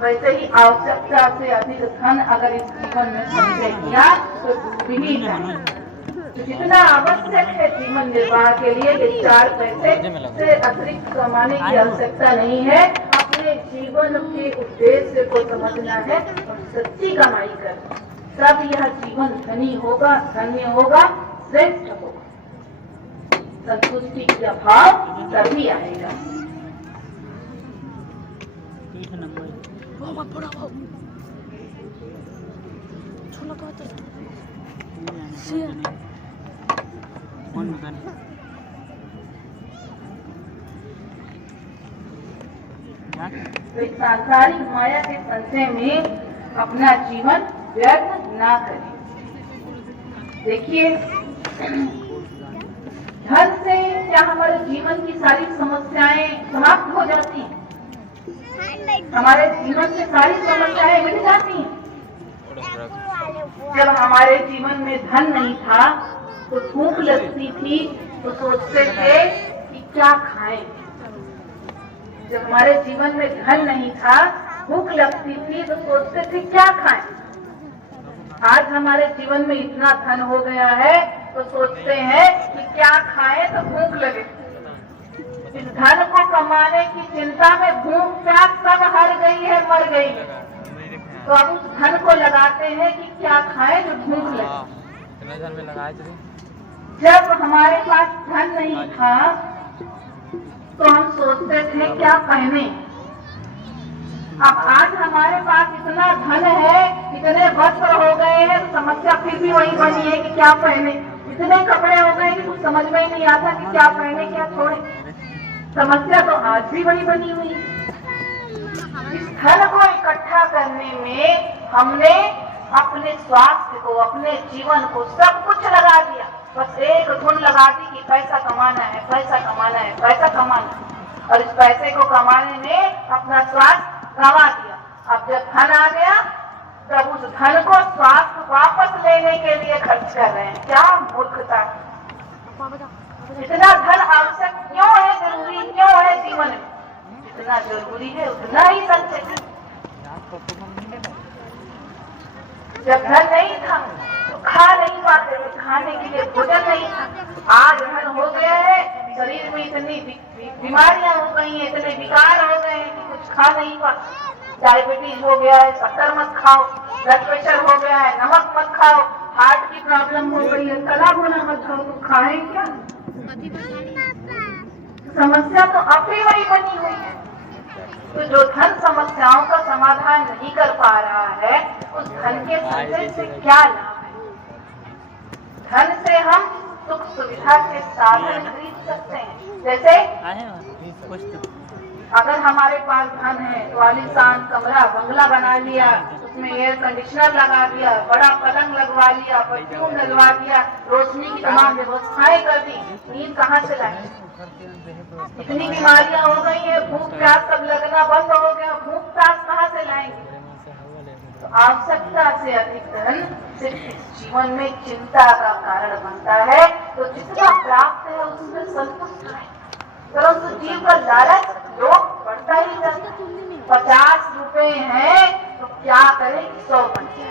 वैसे ही आवश्यकता से अधिक धन अगर इस जीवन में संचय किया तो डूब ही जाए। तो जितना आवश्यक है जीवन निर्वाह के लिए, ये चार पैसे से अतिरिक्त कमाने की आवश्यकता नहीं है। अपने जीवन के उद्देश्य को समझना है और सच्ची कमाई करना, तब यह जीवन धनी होगा, धन्य होगा, श्रेष्ठ होगा। संतुष्टि का भाव तभी आएगा। तो सांसारिक माया के संचय में अपना जीवन व्यर्थ ना करें। देखिए, धन से क्या हमारे जीवन की सारी समस्याएं समाप्त हो जाती हैं? हमारे जीवन से सारी समस्याएं मिट जाती हैं। जब हमारे जीवन में धन नहीं था तो भूख लगती थी तो सोचते थे कि क्या खाएं। जब हमारे जीवन में धन नहीं था, भूख लगती थी तो सोचते थे क्या खाएं। आज हमारे जीवन में इतना धन हो गया है तो सोचते हैं कि क्या खाएं तो भूख लगे। इस धन को कमाने की चिंता में भूख प्यास सब हर गई है, मर गई है। तो अब उस धन को लगाते हैं कि क्या खाएं तो भूख लगे। जब हमारे पास धन नहीं था तो हम सोचते थे क्या पहने। अब आज हमारे पास इतना धन है, इतने वस्त्र हो गए हैं, तो समस्या फिर भी वही बनी है कि क्या पहने। इतने कपड़े हो गए कि कुछ समझ में ही नहीं आता कि क्या पहने क्या छोड़े। समस्या तो आज भी वही बनी हुई है। इस धन को इकट्ठा करने में हमने अपने स्वास्थ्य को, अपने जीवन को, सब कुछ लगा दिया। बस एक धुन लगा दी कि पैसा कमाना है, पैसा कमाना है, पैसा कमाना है, और इस पैसे को कमाने में अपना स्वास्थ्य गंवा दिया। अब जब धन आ गया तब उस धन को स्वास्थ्य वापस लेने के लिए खर्च कर रहे हैं। क्या मूर्खता! इतना धन आवश्यक क्यों है, जरूरी क्यों है जीवन में? जितना जरूरी है उतना ही संचय। जब धन नहीं था तो खा नहीं पाते थे, खाने के लिए भोजन नहीं था। आज धन हो गया है, शरीर में इतनी बीमारियां हो गई हैं, इतने विकार हो गए हैं कि कुछ खा नहीं पा। डायबिटीज हो गया है, शक्कर मत खाओ, ब्लड प्रेशर हो गया है, नमक मत खाओ, हार्ट की प्रॉब्लम हो गई है, तला भुना मत खाओ, तो खाएं क्या? समस्या तो अपनी वही बनी हुई है। तो जो धन समस्याओं का समाधान नहीं कर पा रहा है, उस धन के संचय से क्या लाभ है? धन से हम सुख सुविधा के साधन खरीद सकते हैं। जैसे अगर हमारे पास धन है तो आलीशान कमरा बंगला बना लिया, उसमें एयर कंडीशनर लगा दिया, बड़ा पलंग लगवा लिया, परफ्यूम लगवा दिया, रोशनी की तमाम व्यवस्थाएं कर दी, नींद कहाँ से लाएंगे? इतनी बीमारियां हो गई है, भूख प्यास सब लगना बंद हो गया, भूख प्यास कहाँ से लाएंगे? तो आवश्यकता से अधिक धन सिर्फ इस जीवन में चिंता का कारण बनता है। तो जितना प्राप्त है उसमें संतुष्ट रहे, परंतु जीव का लालच लोग बढ़ता ही जाता है। 50 रुपए है तो क्या करें 100 बन जाए।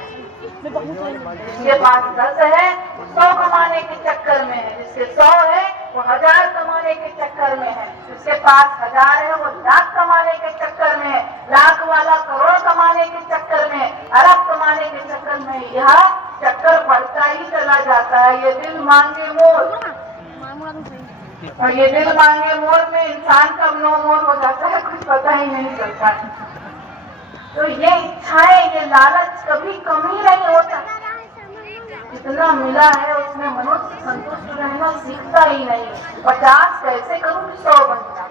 जिसके पास 10 है वो 100 कमाने के चक्कर में है, जिसके 100 है वो 1000 कमाने के चक्कर में है, जिसके पास 1000 है वो लाख कमाने के चक्कर में है, लाख वाला करोड़ कमाने के चक्कर में, अरब कमाने के चक्कर में। यह चक्कर बढ़ता ही चला जाता है। ये दिल मांगे मोर, और ये दिल मांगे मोर में इंसान कब नो मोर हो जाता है कुछ पता ही नहीं चलता। तो ये इच्छाएं, ये लालच कभी कमी नहीं होता। जितना मिला है उसमें मनुष्य संतुष्ट रहना सीखता ही नहीं। 50 कैसे करूं 100 बन जाए।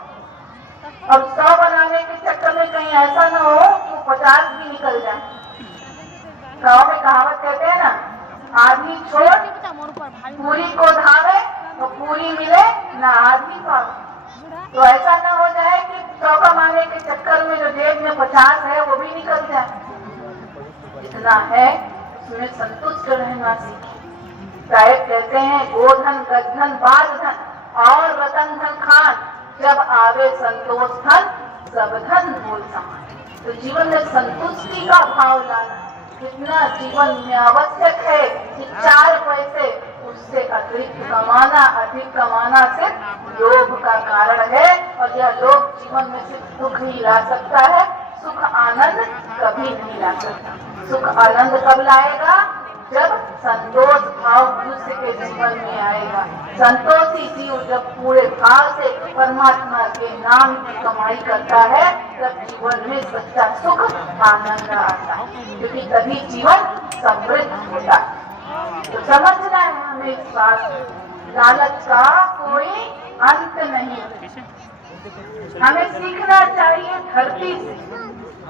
अब 100 बनाने के चक्कर में कहीं ऐसा न हो कि 50 भी निकल जाए। गाँव में कहावत कहते हैं ना, आधी छोड़ पूरी को धावे तो पूरी मिले ना आधी पावे। तो ऐसा न हो जाए कि 100 कमाने के चक्कर में जो जेब में 50 है वो भी निकल जाए। जितना है उसमें संतुष्ट रहना सीखें। साहेब कहते हैं गोधन गजधन बाज धन और रतन धन खान, जब आवे संतोष धन सब धन बोल समान। तो जीवन में संतुष्टि का भाव लाना, जितना जीवन में आवश्यक है कि 4 पैसे उससे अतिरिक्त कमाना, अधिक कमाना सिर्फ लोभ का कारण है। और यह लोभ जीवन में सिर्फ दुख ही ला सकता है, सुख आनंद कभी नहीं ला सकता। सुख आनंद कब लाएगा? जब संतोष भाव मनुष्य के जीवन में आएगा। संतोषी जीव जब पूरे भाव से परमात्मा के नाम की कमाई करता है, तब जीवन में सच्चा सुख आनंद आता है, क्योंकि तभी जीवन समृद्ध होता है। तो समझना है हमें इस बात, लालच का कोई अंत नहीं। हमें सीखना चाहिए धरती से